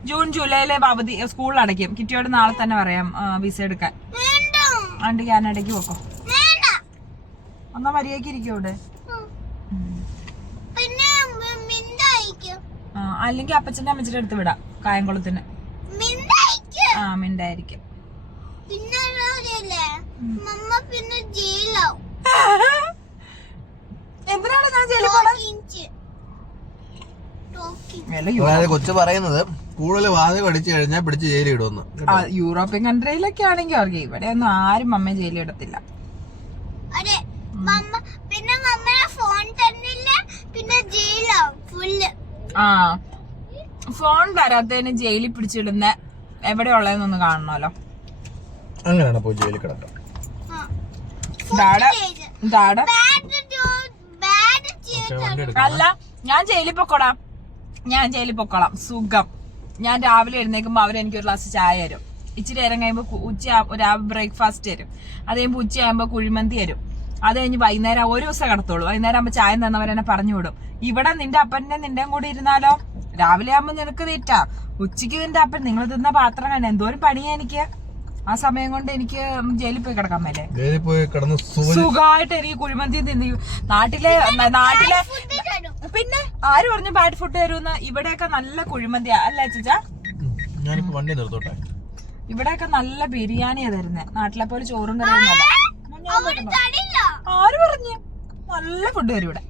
ജൂൺ ജൂലൈയിലെ അവധി സ്കൂളിൽ അടയ്ക്കും. കിറ്റിയോട് നാളെ തന്നെ പറയാം വിസ എടുക്കാൻ. അതുകൊണ്ട് കാനഡയ്ക്ക് പോക്കോ. എന്നാ മര്യാദക്ക് ഇരിക്കും ഇവിടെ. അല്ലെങ്കിൽ അപ്പച്ചന്റെ അമ്മച്ചിന്റെ അടുത്ത് വിടാം കായംകുളത്തിന്. മിണ്ടായിരിക്കും. എന്തിനാണ് ഞാൻ ജയിലിൽ പോണേ? കൊച്ചു പറയുന്നത് കൂടുതൽ വാതകം അടിച്ചു കഴിഞ്ഞാൽ പിടിച്ച് ജയിലിൽ ഇടുമെന്ന്. യൂറോപ്യൻ കൺട്രിയിലൊക്കെ ആണെങ്കിൽ അവർക്ക് ഇവിടെ ഒന്നും ആരും അമ്മയെ ജയിലിൽ ഇടത്തില്ല. ഫോൺ തരാത്തതിന് ജയിലിൽ പിടിച്ചിടുന്ന എവിടെയുള്ളതെന്നൊന്ന് കാണണമല്ലോ. അങ്ങനെയാണ് പോയി ജയിലിൽ കിടക്കാം. അല്ല ഞാൻ ജയിലിൽ പൊക്കോളാം സുഖം. ഞാൻ രാവിലെ എഴുന്നേക്കുമ്പോ അവരെനിക്ക് ഒരു ഗ്ലാസ് ചായ തരും. ഇച്ചിരി നേരം കഴിയുമ്പോ ബ്രേക്ക്ഫാസ്റ്റ് തരും. അത് കഴിയുമ്പോ ഉച്ചയാകുമ്പോ കുഴിമന്തി തരും. അത് കഴിഞ്ഞ് വൈകുന്നേരം ഒരു ദിവസം കിടത്തോളൂ. വൈകുന്നേരം ആകുമ്പോ ചായ തന്നവരെന്നെ പറഞ്ഞു വിടും. ഇവിടെ നിന്റെ അപ്പന്റെ നിന്റെയും കൂടെ ഇരുന്നാലോ രാവിലെ ആകുമ്പോ നിനക്ക് തീറ്റാ, ഉച്ചക്ക് നിന്റെ അപ്പൻ നിങ്ങൾ തിന്ന പാത്രം കണ്ട എന്തോരം പണിയാ എനിക്ക്. ആ സമയം കൊണ്ട് എനിക്ക് ജയിലിൽ പോയി കിടക്കാൻ മേലേ. സുഖമായിട്ട് എനിക്ക് കുഴിമന്തി തിന്നി. നാട്ടിലെ പിന്നെ ആര് പറഞ്ഞു ബാഡ് ഫുഡ് തരുമെന്ന്? ഇവിടെയൊക്കെ നല്ല കുഴിമന്തിയാ അല്ലേ ചേച്ചാ? ഇവിടെയൊക്കെ നല്ല ബിരിയാണിയാ തരുന്നത്. നാട്ടിലെ പോലെ ചോറും കറിയൊന്നുമല്ല. ആര് പറഞ്ഞു? നല്ല ഫുഡ് തരും ഇവിടെ.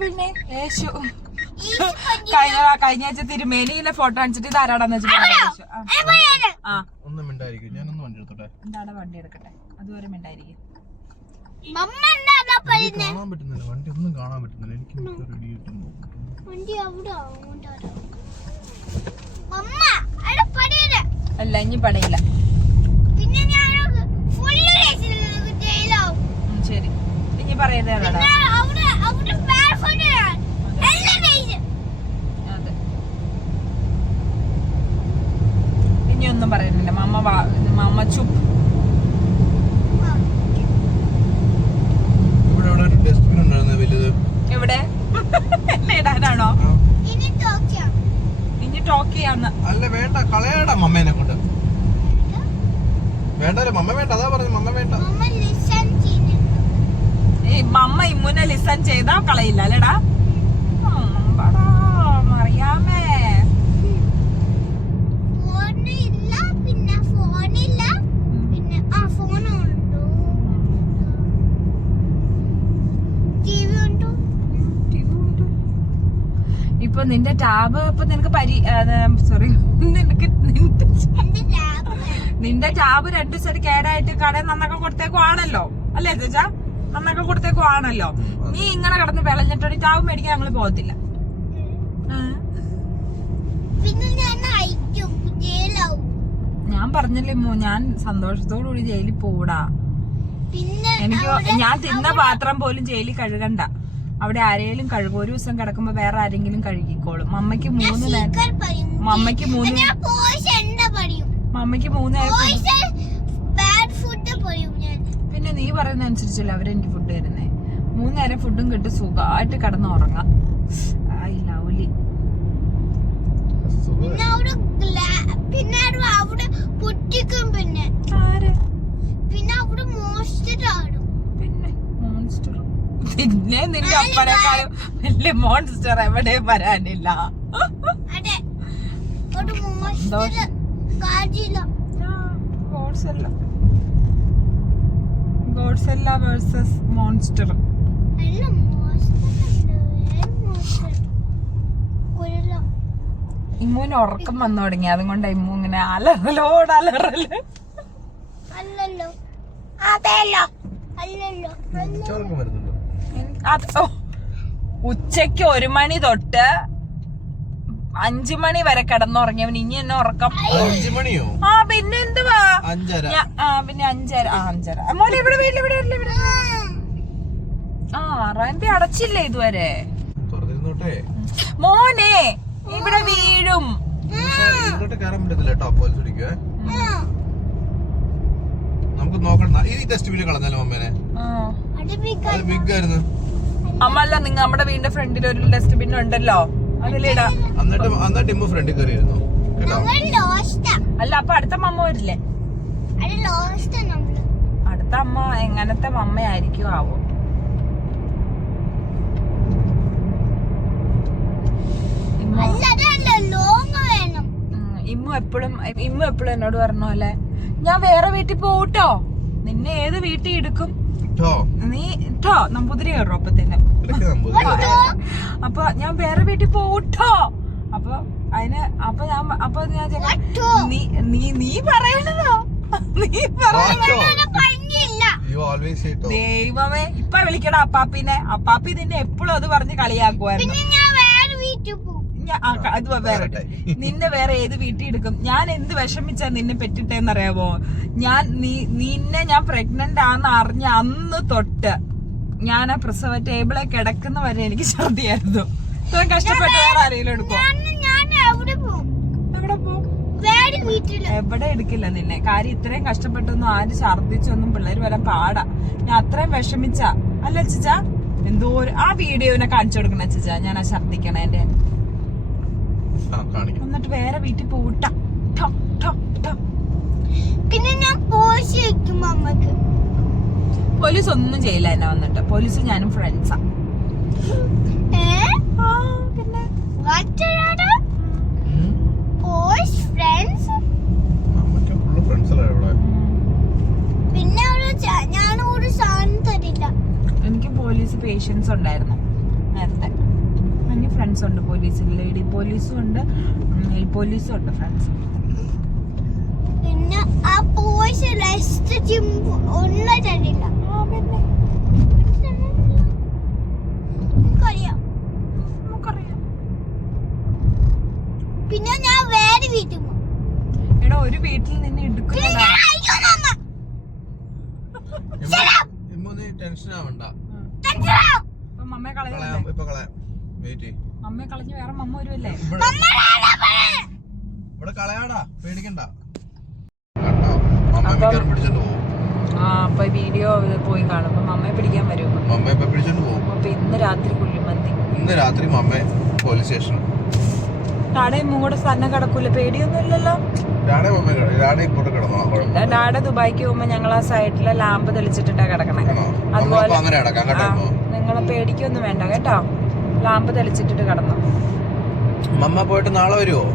പിന്നെ യേശു കഴിഞ്ഞ ആഴ്ച തിരുമേനിയിലെ ഫോട്ടോ കാണിച്ചിട്ട് ഇത് ആരാടാന്ന് വെച്ചിട്ട് ആ ഒന്നും മിണ്ടായിരിക്കും. ഞാനൊന്ന് വണ്ടി എടുത്തോട്ടെ. എന്താണ് വണ്ടി എടുക്കട്ടെ, അതുവരെ മിണ്ടായിരിക്കും. കാണാൻ പറ്റുന്നില്ല, വണ്ടി ഒന്നും കാണാൻ പറ്റുന്നില്ല. എനിക്ക് റെഡി കിട്ടുന്നു. അല്ല ഇനി പടയില്ല. പിന്നെ ശരി ഇനി പറയുന്നതാടാ. അതെ ഇനി ഒന്നും പറയുന്നില്ല. മമ്മ ചുപ്പ്. ഇവിടെ ഒരു ഡസ്റ്റ്ബിൻ ഉണ്ടായിരുന്നു വലുത്. എവിടെ എന്നെ ഇടാനാണോ? ഇനി ടോക്ക് ചെയ്യാന്ന്. അല്ല വേണ്ട, കളയാടാ മമ്മേനെ കൊണ്ട്. വേണ്ടല്ലോ മമ്മ വേണ്ട, അതാ പറഞ്ഞു മമ്മ വേണ്ട. ഈ മമ്മ ഇമ്മുനെ ലിസൺ ചെയ്താ കളയില്ല അല്ലേടാ? അറിയാമേ. ഇപ്പൊ നിന്റെ ടാബ് ഇപ്പൊ നിനക്ക് സോറി നിന്റെ ടാബ് 2 സൈഡ് കേടായിട്ട് കടയിൽ നന്നൊക്കെ കൊടുത്തേക്കുവാണല്ലോ അല്ലേ ചേച്ചാ? നന്നൊക്കെ കൊടുത്തേക്കുവാണല്ലോ. നീ ഇങ്ങനെ കിടന്ന് വിളഞ്ഞിട്ടൊരു ടാബ് മേടിക്കാൻ ഞങ്ങള് പോകത്തില്ല. ഞാൻ പറഞ്ഞില്ലേ ഞാൻ സന്തോഷത്തോടു കൂടി ജയിലിൽ പോടാ. എനിക്ക് ഞാൻ തിന്ന പാത്രം പോലും ജയിലിൽ കഴുകണ്ട. അവിടെ ആരെങ്കിലും കഴുകും. ഒരു ദിവസം കിടക്കുമ്പോ വേറെ ആരെങ്കിലും കഴുകിക്കോളും. മമ്മയ്ക്ക് 3 നേരം പിന്നെ നീ പറയുന്ന അനുസരിച്ചല്ലേ അവരെനിക്ക് ഫുഡ് തരുന്നേ. 3 നേരം ഫുഡും കിട്ടി സുഖമായിട്ട് കിടന്ന് ഉറങ്ങാം. I lovely. പിന്നെ നിന്റെ അപ്പനേക്കാളും വലിയ മോൺസ്റ്റർ എവിടെ വരാനില്ല. ഗോഡ്സെല്ല വേഴ്സസ് മോൺസ്റ്റർ. ഇമ്മുവിന് ഉറക്കം വന്നു തുടങ്ങി. അതുകൊണ്ട് ഇമ്മു ഇങ്ങനെ അലറലോട് അലറല്. ഉച്ചക്ക് 1 മണി തൊട്ട് 5 മണി വരെ കിടന്നുറങ്ങിയവൻ ഇനി എന്നെ ഉറക്കം. 5 മണിയോ? ആ പിന്നെ എന്തുവാ? പിന്നെ 5:30. മോനെ ഇവിടെ വീട്ടിൽ റെന്റ് അടച്ചില്ലേ ഇതുവരെ? മോനെ ഇവിടെ വീഴും. നമുക്ക് നോക്കണ്ട. ഈ ഡസ്റ്റ്ബിനിൽ കളഞ്ഞാലോ മമ്മേനെ? അമ്മല്ല നിങ്ങൾ നമ്മുടെ വീടിന്റെ ഫ്രണ്ടിൽ ഒരു ഡസ്റ്റ്ബിൻ ഉണ്ടല്ലോ, അതിലിടാ. എന്നിട്ട് ഇമ്മ ഫ്രണ്ടിൽ കയറിയിരുന്നു. അല്ല അപ്പൊ അടുത്ത മമ്മ വരില്ലേ? അടുത്ത അമ്മ എങ്ങനത്തെ മമ്മയായിരിക്കും ആവോ? ഇമ്മു എപ്പോഴും എന്നോട് പറഞ്ഞ പോലെ ഞാൻ വേറെ വീട്ടിൽ പോട്ടോ. നിന്നെ ഏത് വീട്ടിൽ എടുക്കും നീ ട്ടോ? നമ്പൂതിരി കയറും അപ്പത്തന്നെ. അപ്പൊ ഞാൻ വേറെ വീട്ടിൽ പോട്ടോ. അപ്പൊ ഞാൻ നീ പറയണതോ? ദൈവമേ ഇപ്പൊ വിളിക്കടാ അപ്പാപ്പിനെ. അപ്പാപ്പി നിന്നെ എപ്പോഴും അത് പറഞ്ഞ് കളിയാക്കുവായിരുന്നു. നിന്നെ വേറെ ഏത് വീട്ടിൽ എടുക്കും? ഞാൻ എന്ത് വിഷമിച്ചാ നിന്നെ പെറ്റിട്ടേന്നറിയാമോ? നിന്നെ ഞാൻ പ്രഗ്നന്റ് ആന്ന് അറിഞ്ഞ അന്ന് തൊട്ട് ഞാൻ ആ പ്രസവ ടേബിളെ കിടക്കുന്ന വരെ എനിക്ക് ഛർദിയായിരുന്നു. ഇത്രയും കഷ്ടപ്പെട്ട് വേറെ ആരെങ്കിലും എടുക്കും? എവിടെ പോകും? എവിടെ എടുക്കില്ല നിന്നെ. കാര്യം ഇത്രയും കഷ്ടപ്പെട്ടൊന്നും ആരും ഛർദിച്ചൊന്നും പിള്ളേര് വരാൻ പാടാ. ഞാൻ അത്രയും വിഷമിച്ച അല്ല ചിച്ചാ. എന്തോ ആ വീഡിയോനെ കാണിച്ചു കൊടുക്കണ ചിച്ചാ ഞാൻ ആ ഛർദിക്കണേ എന്റെ. എന്നിട്ട് വേറെ വീട്ടിൽ പോട്ട. പിന്നെ ഞാൻ പോലീസ് ഒന്നും ചെയ്യില്ല എന്നെ വന്നിട്ട്. പോലീസ് ഞാനും ഫ്രണ്ട്സാ. പിന്നെ ഞാനൊരു സാധനം തരില്ല. എനിക്ക് പോലീസ് പേഷ്യൻസ് ഉണ്ടായിരുന്നു നേരത്തെ. ഫ്രണ്ട്സ് ഉണ്ട് പോലീസിൽ. ലേഡി പോലീസും ഉണ്ട്, മെയിൽ പോലീസും ഉണ്ട് ഫ്രണ്ട്സ്. പിന്നെ ആ പോയിസ് ലെസ്റ്റ് ജിം ഒന്നും തരില്ല. പിന്നെ എനിക്കറിയാം. നമുക്കറിയാം. പിന്നെ ഞാൻ വേറെ വീട്ടിൽ പോകും. എടാ ഒരു വീട്ടിൽ നിന്ന് എടുക്കുന്നതാ. ടെൻഷൻ ആവണ്ട. ഇപ്പൊ മമ്മയെ കളഞ്ഞു, ഇപ്പൊ കളയാം. വെയിറ്റ്. മമ്മയെ കളഞ്ഞ് വേറെ മമ്മ വരുമല്ലേ? ഇവിടെ കളയാടാ, പേടിക്കണ്ട. കണ്ടോ മമ്മ മിക്കവാറും പിടിച്ചോണ്ട് പോകും. ആ അപ്പൊ വീഡിയോ പോയി കാണും. അപ്പൊ മമ്മയെ പിടിക്കാൻ വരും. മമ്മ ഇപ്പൊ പിടിച്ചോണ്ട് പോകും. അപ്പൊ ഇന്ന് രാത്രി കുഴിമന്തി. ഇന്ന് രാത്രി മമ്മ പോലീസ് സ്റ്റേഷൻ. ഡാഡയും കൂടെ തന്നെ കിടക്കൂല, പേടിയൊന്നും ഇല്ലല്ലോ. ഡാഡ ഇപ്പോട്ട് കിടന്നോ? ഡാഡ ദുബായിക്ക് പോകുമ്പോ ഞങ്ങൾ ആ സൈഡിലെ ലാമ്പ് തെളിച്ചിട്ടാ കിടക്കണേ. അതുപോലെ നിങ്ങളെ പേടിക്കൊന്നും വേണ്ട കേട്ടോ, ലാമ്പ് തെളിച്ചിട്ടിട്ട് കിടന്നു. മമ്മ പോയിട്ട് നാളെ വരുമോ?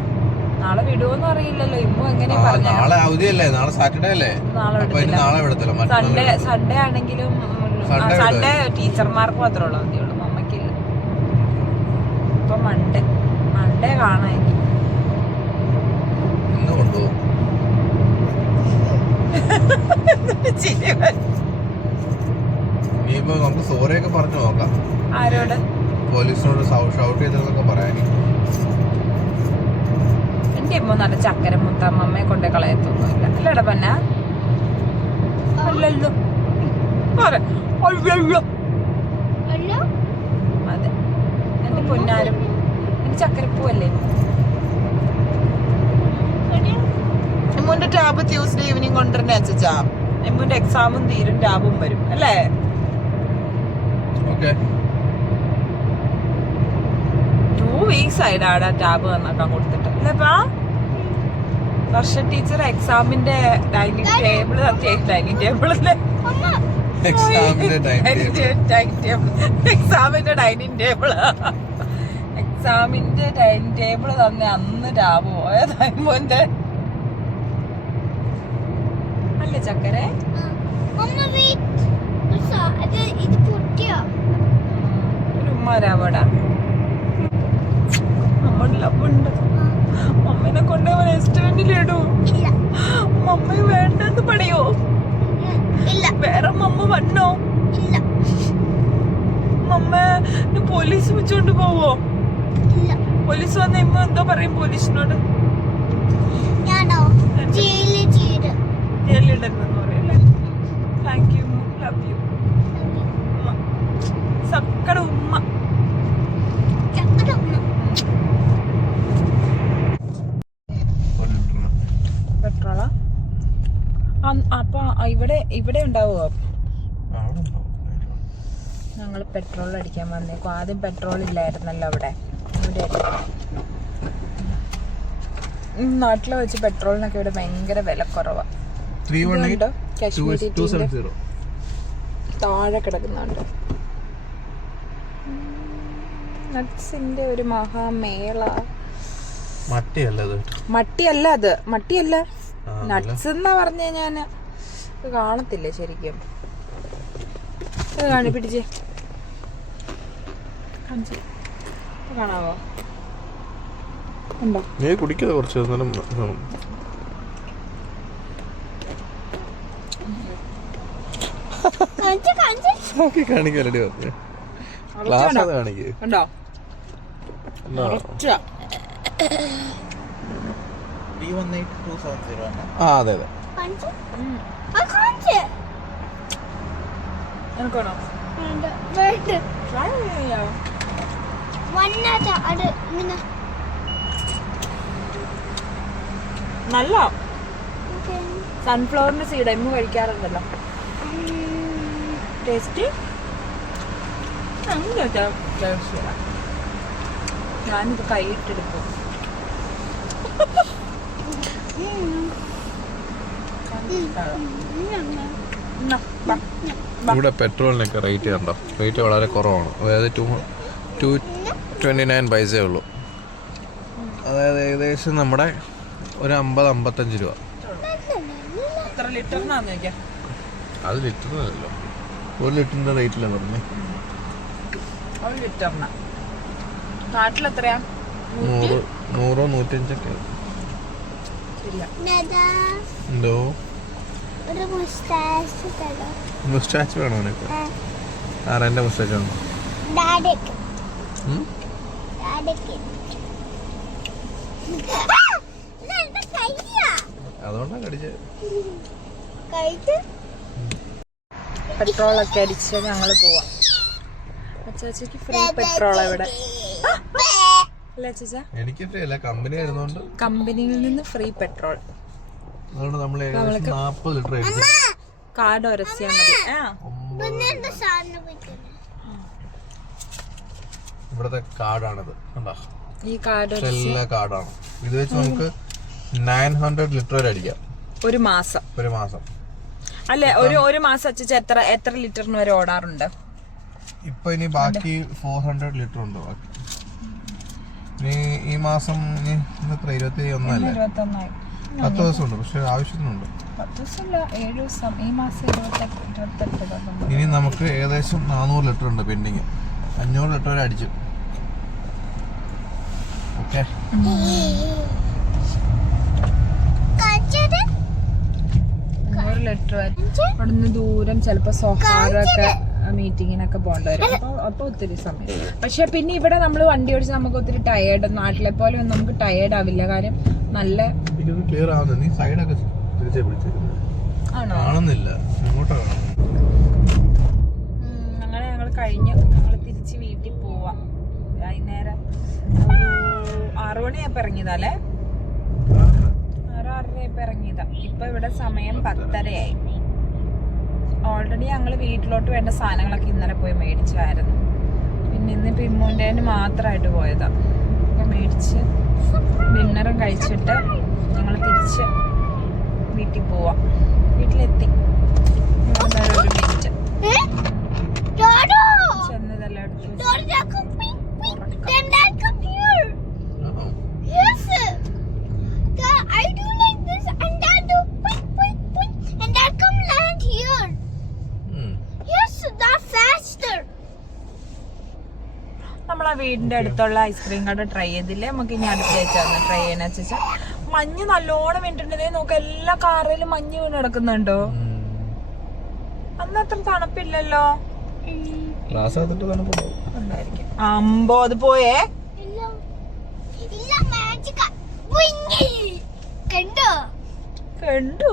നാളെ വിടുവോന്നും അറിയില്ലല്ലോ. ഇമ്മു എങ്ങനെയാ പറഞ്ഞു? നാളെ അവധിയല്ലേ, നാളെ സാറ്റർഡേ അല്ലേ? നാളെ വിടത്തില്ല. സൺഡേ ആണെങ്കിലും സൺഡേ ടീച്ചർമാർക്ക് മാത്രമേ ഉള്ളൂ അവധിയുള്ളൂ, മമ്മയ്ക്കില്ല. ഇപ്പൊ മൺഡേ കാണാമെങ്കിൽ ഇന്ന് കൊണ്ടുപോകും. ഇനിയിപ്പോ നമുക്ക് സോറിയൊക്കെ പറഞ്ഞു നോക്കാം. ആരോട്? പോലീസിനോട് ഷൗട്ട് ചെയ്തെന്നൊക്കെ പറയാൻ. എന്റെ അമ്മ നല്ല ചക്കര മുത്ത അമ്മയെ കൊണ്ടേ കളയത്തൊന്നുമില്ല അല്ലേടാ പന്ന? അല്ലല്ലോ അതെ എന്റെ പൊന്നാരും. എന്റെ ചക്കരപ്പൂവല്ലേ? എമ്മുന്റെ ടാബ് ട്യൂസ്ഡേ ഈവനിങ് കൊണ്ടുവരണേ അച്ചാ. എമ്മുന്റെ എക്സാമും തീരും, ടാബും വരും അല്ലേ? 2 weeks ആയിടാ ടാബ് നന്നാക്കാൻ കൊടുത്തിട്ട് അല്ലേപ്പാ? വർഷ ടീച്ചർ എക്സാമിന്റെ ഡൈനിങ് ടേബിൾ ഡൈനിങ് ടേബിളിലെ എക്സാമിന്റെ ഡൈനിങ് ടേബിൾ തന്നെ അന്ന് ടാബ് പോയതായിന്റെ അല്ലേ ചക്കരെ? ഒരു ഉമ്മാരാവടാ. ഉണ്ട് മമ്മനെ കൊണ്ട് റെസ്റ്റോറന്റിലിടൂ. മമ്മ വേണ്ടെന്ന് പറയോ? വേറെ മമ്മ വന്നോ? മമ്മ പോലീസ് വെച്ചോണ്ട് പോവോ? പോലീസ് വന്ന ഇമ്മ എന്തോ പറയും പോലീസിനോട്? ജയിലിടണ്ടെന്ന് പറയല്ലേ? Thank you, love you. സക്കട ഉമ്മ. പെട്രോളാ? അപ്പൊ ഇവിടെ ഉണ്ടാവുമോ? ഞങ്ങൾ പെട്രോൾ അടിക്കാൻ വന്നേക്കും. ആദ്യം പെട്രോൾ ഇല്ലായിരുന്നല്ലോ അവിടെ. നാട്ടിലെ വെച്ച് പെട്രോളിനൊക്കെ ഇവിടെ ഭയങ്കര വില കുറവാ. കാശ്മീരി താഴെ കിടക്കുന്നുണ്ട്. നട്ട്സിന്റെ ഒരു മഹാമേള. മട്ടിയല്ല അത്, മട്ടിയല്ല, നട്ട്സ് എന്നാ പറഞ്ഞ ഞാന് കാണത്തില്ലേ ശരിക്കും. കാണി പിടിച്ചേ കാണാവോ? ഉണ്ടോ? നീ കുടിക്കാതെ കുറച്ച് കാണിക്കാലടി പറഞ്ഞു. ഉണ്ടോ? അതെ അതെ. നല്ല സൺഫ്ലവറിന്റെ സീഡ് എമ്മ കഴിക്കാറുണ്ടല്ലോ. ടേസ്റ്റ് ഞാനിത് കൈയിട്ടെടുക്കും. ഇവിടെ പെട്രോളിനൊക്കെ റേറ്റ് കണ്ടോ? റേറ്റ് വളരെ കുറവാണ്. അതായത് 229 പൈസയേ ഉള്ളൂ. അതായത് ഏകദേശം നമ്മുടെ ഒരു 50-55 രൂപ. അത് ലിറ്ററിനല്ലോ, 1 ലിറ്ററിന്റെ റേറ്റിലാണ് പറഞ്ഞേ. നാട്ടിലെത്രയാ? 100 105 ശരിയാ. Dada, എന്തോ ഒരു മുസ്താച്ച് തരോ? മുസ്റ്റാച്ച് വേണോ നിനക്ക്? ആരാ എൻ്റെ മുസ്റ്റാച്ച് വേണോ? ഡാഡിക്ക്. ഡാഡിക്ക്. അതുകൊണ്ടാ കടിച്ചത്. കഴിച്ച് പെട്രോളൊക്കെ അടിച്ച് ഞങ്ങള് പോവാം. അച്ചാച്ചക്ക് ഫ്രീ പെട്രോൾ ഇവിടെ അല്ലേ അച്ചാച്ച? എനിക്ക് ഫ്രീ അല്ല, കമ്പനി ആയിരുന്നോണ്ട് കമ്പനിയിൽ നിന്ന് ഫ്രീ പെട്രോൾ. അതുകൊണ്ട് നമ്മൾ ഏകദേശം 40 ലിറ്റർ എടുത്തു. കാർഡ് ഉരസിയാ മതി. സാധനം വെക്കുന്നു. ഇവിടത്തെ കാർഡാണിത് കണ്ടോ? ഈ കാർഡ് എല്ലാ കാർഡാണ്. ഇത് വെച്ച് നമുക്ക് 900 ലിറ്റർ വരെ അടിക്കാം ഒരു മാസം. ഒരു മാസം അല്ലെ? ഒരു മാസം അച്ചാച്ച എത്ര ലിറ്ററിന് വരെ ഓടാറുണ്ട്? ഇപ്പൊ ഇനി ബാക്കി 400 ലിറ്റർ ഉണ്ട് ബാക്കി. ഇനി ഈ മാസം ഇനി എത്ര 21 അല്ലേ? 21 10 ദിവസം ഉണ്ട്, പക്ഷെ ആവശ്യത്തിനുണ്ട്. 10 ദിവസമല്ല, 7 ദിവസം. ഈ മാസം 28 ഇനി നമുക്ക് ഏകദേശം 400 ലിറ്റർ ഉണ്ട് പെൻഡിങ്. 500 ലിറ്റർ വരെ അടിച്ചു. ഓക്കെ, കഴിച്ചത് 100 ലിറ്റർ വരെ. അവിടുന്ന് ദൂരം ചിലപ്പോ സൊഹാറൊക്കെ മീറ്റിങ്ങിനൊക്കെ പോകേണ്ടി വരും. അപ്പൊ ഒത്തിരി സമയം. പക്ഷെ പിന്നെ ഇവിടെ നമ്മൾ വണ്ടി ഓടിച്ച് നമുക്ക് ഒത്തിരി ടയേർഡ്, നാട്ടിലെ പോലെ ഒന്നും നമുക്ക് ടയേർഡ് ആവില്ല. കാര്യം നല്ല ക്ലിയർ ആവുന്നത്. നീ സൈഡൊക്കെ തിരിച്ചേ പിടിച്ചേക്കുന്നത് ആണോ? കാണുന്നില്ല, ഇങ്ങോട്ടാ കാണുന്നത്. അങ്ങനെ ഞങ്ങൾ കഴിഞ്ഞ് ഞങ്ങൾ തിരിച്ച് വീട്ടിൽ പോവാം. വൈകുന്നേരം ഒരു 6 മണിയായപ്പോ ഇറങ്ങിയതല്ലേ? 6:30 ഇറങ്ങിയതാ. ഇപ്പൊ ഇവിടെ സമയം 10:30 ഓൾറെഡി ഞങ്ങൾ വീട്ടിലോട്ട് വേണ്ട സാധനങ്ങളൊക്കെ ഇന്നലെ പോയി മേടിച്ചായിരുന്നു. പിന്നെ ഇന്ന് പിമ്മുൻ്റെ മാത്രമായിട്ട് പോയതാ. അപ്പം മേടിച്ച് ഡിന്നറും കഴിച്ചിട്ട് ഞങ്ങൾ തിരിച്ച് വീട്ടിൽ പോവാം. വീട്ടിലെത്തി. ഒരു മിനിറ്റ് ചെന്നതെല്ലാം എടുത്തു. നമ്മളാ വീടിന്റെ അടുത്തുള്ള ഐസ്ക്രീം കട ട്രൈ ചെയ്തില്ലേ? നമുക്ക് ഇനി അടുത്ത ആഴ്ച ട്രൈ ചെയ്യാന്ന് വെച്ചാൽ മഞ്ഞ് നല്ലോണം വീണിട്ടുണ്ടേ. നോക്ക്, എല്ലാ കാറിലും മഞ്ഞ് വീണ് കിടക്കുന്നുണ്ടോ? അന്ന് അത്ര തണുപ്പില്ലല്ലോ. ഉണ്ടായിരിക്കും. അമ്പോ അത് പോയേ. കണ്ടു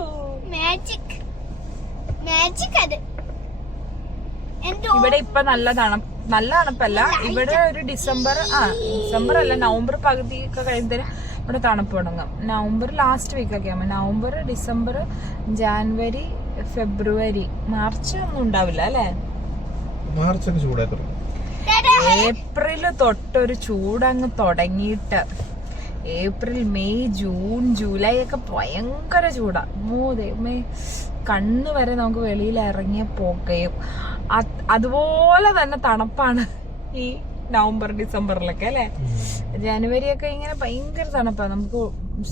മാജിക് മാജിക്. അത് ഇവിടെ ഇപ്പൊ നല്ല തണുപ്പല്ല. ഇവിടെ ഒരു ഡിസംബർ അല്ല, നവംബർ പകുതി ഒക്കെ കഴിയുന്നതിന് ഇവിടെ തണുപ്പ് തുടങ്ങും. നവംബർ ലാസ്റ്റ് വീക്കൊക്കെ ആകുമ്പോൾ നവംബർ, ഡിസംബർ, ജാനുവരി, ഫെബ്രുവരി, മാർച്ച് ഒന്നും ഉണ്ടാവില്ല അല്ലേ? ഏപ്രിൽ തൊട്ടൊരു ചൂടങ്ങ് തുടങ്ങിയിട്ട് ഏപ്രിൽ, മെയ്, ജൂൺ, ജൂലൈ ഒക്കെ ഭയങ്കര ചൂടാ. ദൈവമേ, കണ്ണ് വരെ നമുക്ക് വെളിയിൽ ഇറങ്ങിയ പോകയും. അതുപോലെ തന്നെ തണുപ്പാണ് ഈ നവംബർ, ഡിസംബറിലൊക്കെ അല്ലേ? ജനുവരി ഒക്കെ ഇങ്ങനെ ഭയങ്കര തണുപ്പാണ്. നമുക്ക്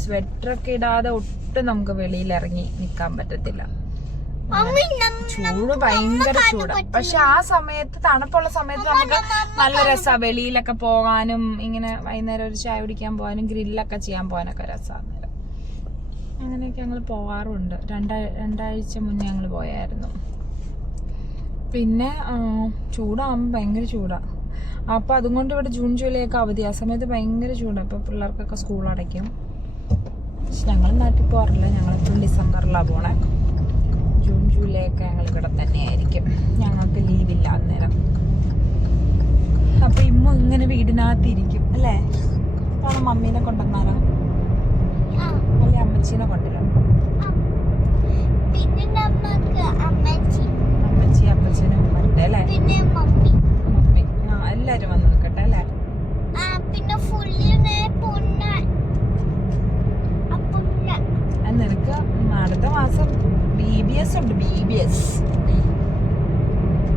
സ്വെറ്ററൊക്കെ ഇടാതെ ഒട്ടും നമുക്ക് വെളിയിൽ ഇറങ്ങി നിക്കാൻ പറ്റത്തില്ല. ചൂട് ഭയങ്കര ചൂടാ. പക്ഷെ ആ സമയത്ത്, തണുപ്പുള്ള സമയത്ത് നമുക്ക് നല്ല രസമാണ് വെളിയിലൊക്കെ പോകാനും, ഇങ്ങനെ വൈകുന്നേരം ഒരു ചായ കുടിക്കാൻ പോകാനും, ഗ്രില്ലൊക്കെ ചെയ്യാൻ പോകാനൊക്കെ രസമാണ്. അങ്ങനെയൊക്കെ ഞങ്ങൾ പോകാറുണ്ട്. രണ്ടാഴ്ച മുന്നേ ഞങ്ങൾ പോയായിരുന്നു. പിന്നെ ചൂടാകുമ്പോൾ ഭയങ്കര ചൂടാ. അപ്പൊ അതുകൊണ്ട് ഇവിടെ ജൂൺ, ജൂലൈ ഒക്കെ അവധി. ആ സമയത്ത് ഭയങ്കര ചൂടാണ്. അപ്പൊ പിള്ളേർക്കൊക്കെ സ്കൂൾ അടയ്ക്കും. പക്ഷെ ഞങ്ങൾ നാട്ടിൽ പോകാറില്ല. ഞങ്ങളിപ്പോൾ ഡിസംബറിലാണ് പോണേ. ജൂൺ, ജൂലൈ ഒക്കെ ഞങ്ങൾ ഇവിടെ തന്നെയായിരിക്കും. ഞങ്ങൾക്ക് ലീവില്ല അന്നേരം. അപ്പൊ ഇമ്മ ഇങ്ങനെ വീടിനകത്തിരിക്കും അല്ലേ? കാരണം മമ്മീനെ കൊണ്ടുവന്നാലോ, അല്ലെ അമ്മച്ചീനെ കൊണ്ടുവരാം? അമ്മച്ചി, അപ്പച്ചനും മറ്റേ അല്ലേ? മമ്മി. എല്ലാരും വന്ന് നിൽക്കട്ടെ അല്ലേ? നിനക്ക് അടുത്ത മാസം BBS ഉണ്ട്. BBS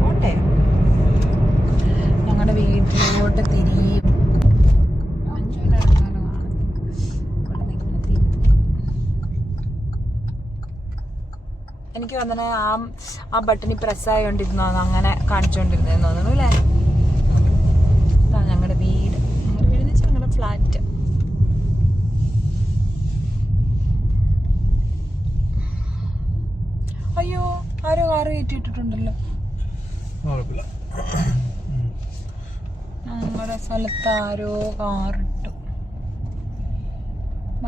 ഓട്ടെ. ഞങ്ങളുടെ വീട്ടിലോട്ട് തിരിയും. എനിക്ക് വന്നെ ആ ബട്ടണി പ്രസ് ആയോണ്ടിരുന്നോ, അങ്ങനെ കാണിച്ചോണ്ടിരുന്നേന്ന് തോന്നുന്നു അല്ലേ? ഞങ്ങളുടെ വീട് ഫ്ലാറ്റ്. അയ്യോ ആരോ കാറ് കയറ്റിയിട്ടിട്ടുണ്ടല്ലോ. ഞങ്ങളുടെ സ്ഥലത്ത് ആരോ കാറിട്ടു.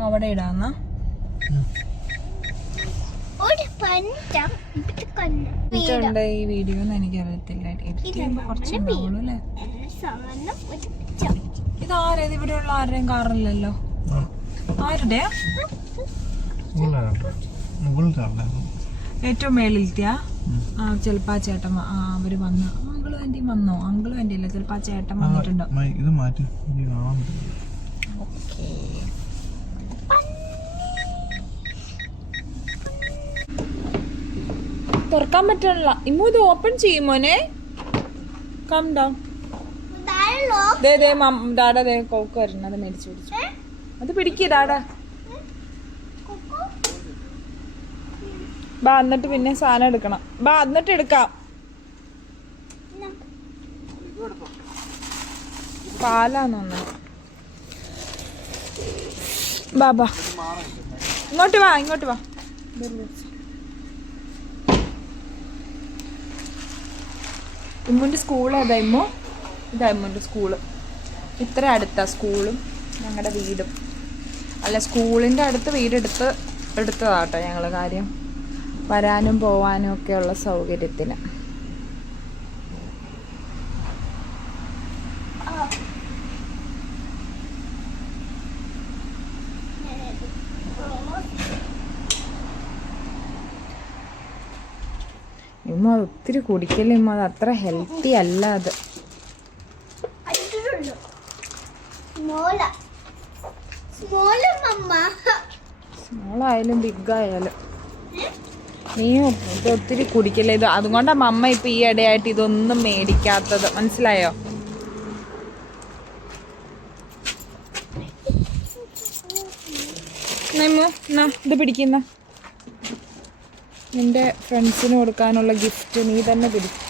അവിടെ ഇടാന്ന ഇതുണ്ട് ഈ വീഡിയോ എന്ന് എനിക്കറിയത്തില്ല. എഡിറ്റ് ചെയ്യുമ്പോ കുറച്ചുണ്ടാവുള്ളൂ അല്ലേ. ഇതാരേത് ഇവിടെയുള്ള ആരുടെയും കാറില്ലല്ലോ. ആരുടെയാ? ഏറ്റവും മേളിലത്തെയാ? ചിലപ്പോ ആ ചേട്ടൻ അവര് വന്ന് അങ്കിളും ആന്റിയും വന്നോ? അങ്കിളും ആന്റി അല്ല, ചിലപ്പോ ആ ചേട്ടൻ വന്നിട്ടുണ്ടോ. ഇത് മാറ്റി കാണാൻ പറ്റില്ല. ഓക്കേ. തുറക്കാൻ പറ്റണില്ല. ഇമ്മു ഇത് ഓപ്പൺ ചെയ്യും മോനെ. Come down. ഡാഡ കോക്ക് വരണം. അത് മേടിച്ചു പിടിച്ചു. അത് പിടിക്ക് ഡാഡ. ബാ എന്നിട്ട് പിന്നെ സാധനം എടുക്കണം. ബാ എന്നിട്ട് എടുക്കാം. പാലാന്ന് തോന്നുന്നു. ബാ ബാ ഇങ്ങോട്ട് വാ, ഇങ്ങോട്ട് വാ. ഇമ്മുൻ്റെ സ്കൂൾ ഏതാ ഇമ്മു? ഇതാ ഇമ്മുൻ്റെ സ്കൂള്. ഇത്ര അടുത്താ സ്കൂളും ഞങ്ങളുടെ വീടും. അല്ല, സ്കൂളിൻ്റെ അടുത്ത് എടുത്തതാട്ടോ ഞങ്ങൾ. കാര്യം വരാനും പോവാനും ഒക്കെയുള്ള സൗകര്യത്തിന്. ഇമ്മ അത് ഒത്തിരി കുടിക്കല്ലേ ഇമ്മ. അത് അത്ര ഹെൽത്തി അല്ല. അത് സ്മോളായാലും ബിഗായാലും നീ ഇത് ഒത്തിരി കുടിക്കല്ലേ. ഇത് അതുകൊണ്ടാണ് മമ്മ ഇപ്പൊ ഈ ഇടയായിട്ട് ഇതൊന്നും മേടിക്കാത്തത്. മനസ്സിലായോ? ഇത് പിടിക്കുന്ന നിന്റെ ഫ്രണ്ട്സിന് കൊടുക്കാനുള്ള ഗിഫ്റ്റ് നീ തന്നെ പിടിക്കും.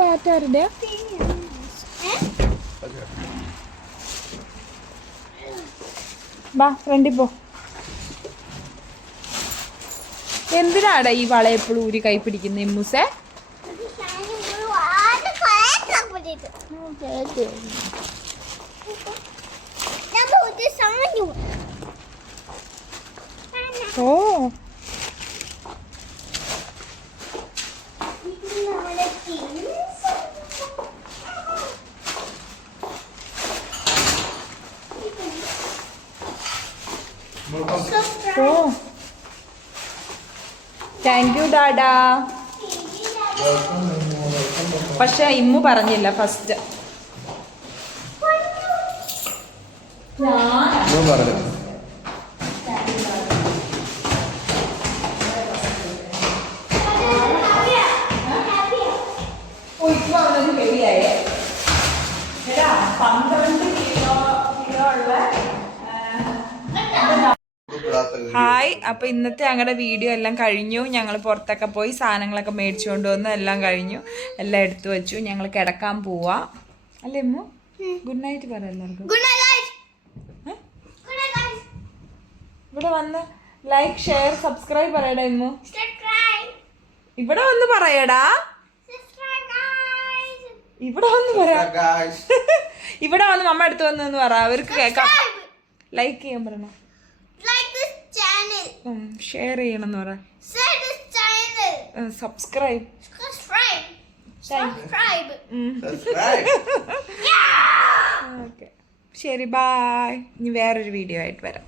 ബാറ്റാരുടെ ബാ ഫ്രണ്ടിൽ പോ. എന്തിനാടാ ഈ വള എപ്പോഴും ഊരി കൈ പിടിക്കുന്ന ഇമ്മൂസേ? ഓ ഓ താങ്ക് യു ഡാഡാ. പക്ഷെ ഇമ്മു പറഞ്ഞില്ല ഫസ്റ്റ്. ഹായ്. അപ്പൊ ഇന്നത്തെ ഞങ്ങളുടെ വീഡിയോ എല്ലാം കഴിഞ്ഞു. ഞങ്ങൾ പുറത്തൊക്കെ പോയി സാധനങ്ങളൊക്കെ മേടിച്ചുകൊണ്ട് വന്ന് എല്ലാം കഴിഞ്ഞു. എല്ലാം എടുത്തു വെച്ചു. ഞങ്ങൾ കിടക്കാൻ പോവാ അല്ലേ ഇമ്മു? ഗുഡ് നൈറ്റ് പറ എല്ലാവർക്കും. ഇവിടെ വന്ന് ലൈക്ക് ഷെയർ സബ്സ്ക്രൈബ് പറയടാ ഇമ്മു. ഇവിടെ വന്ന് പറയടാ. ഇവിടെ വന്ന് പറയാ. ഇവിടെ വന്ന് മമ്മ അടുത്ത് വന്ന് പറ. അവർക്ക് കേൾക്കാം. ലൈക്ക് ചെയ്യാൻ പറയണോ? ഷെയർ ചെയ്യണമെന്ന് പറ. സബ്സ്ക്രൈബ്. ഓക്കെ ശരി. ബായ്. ഇനി വേറൊരു വീഡിയോ ആയിട്ട് വരാം.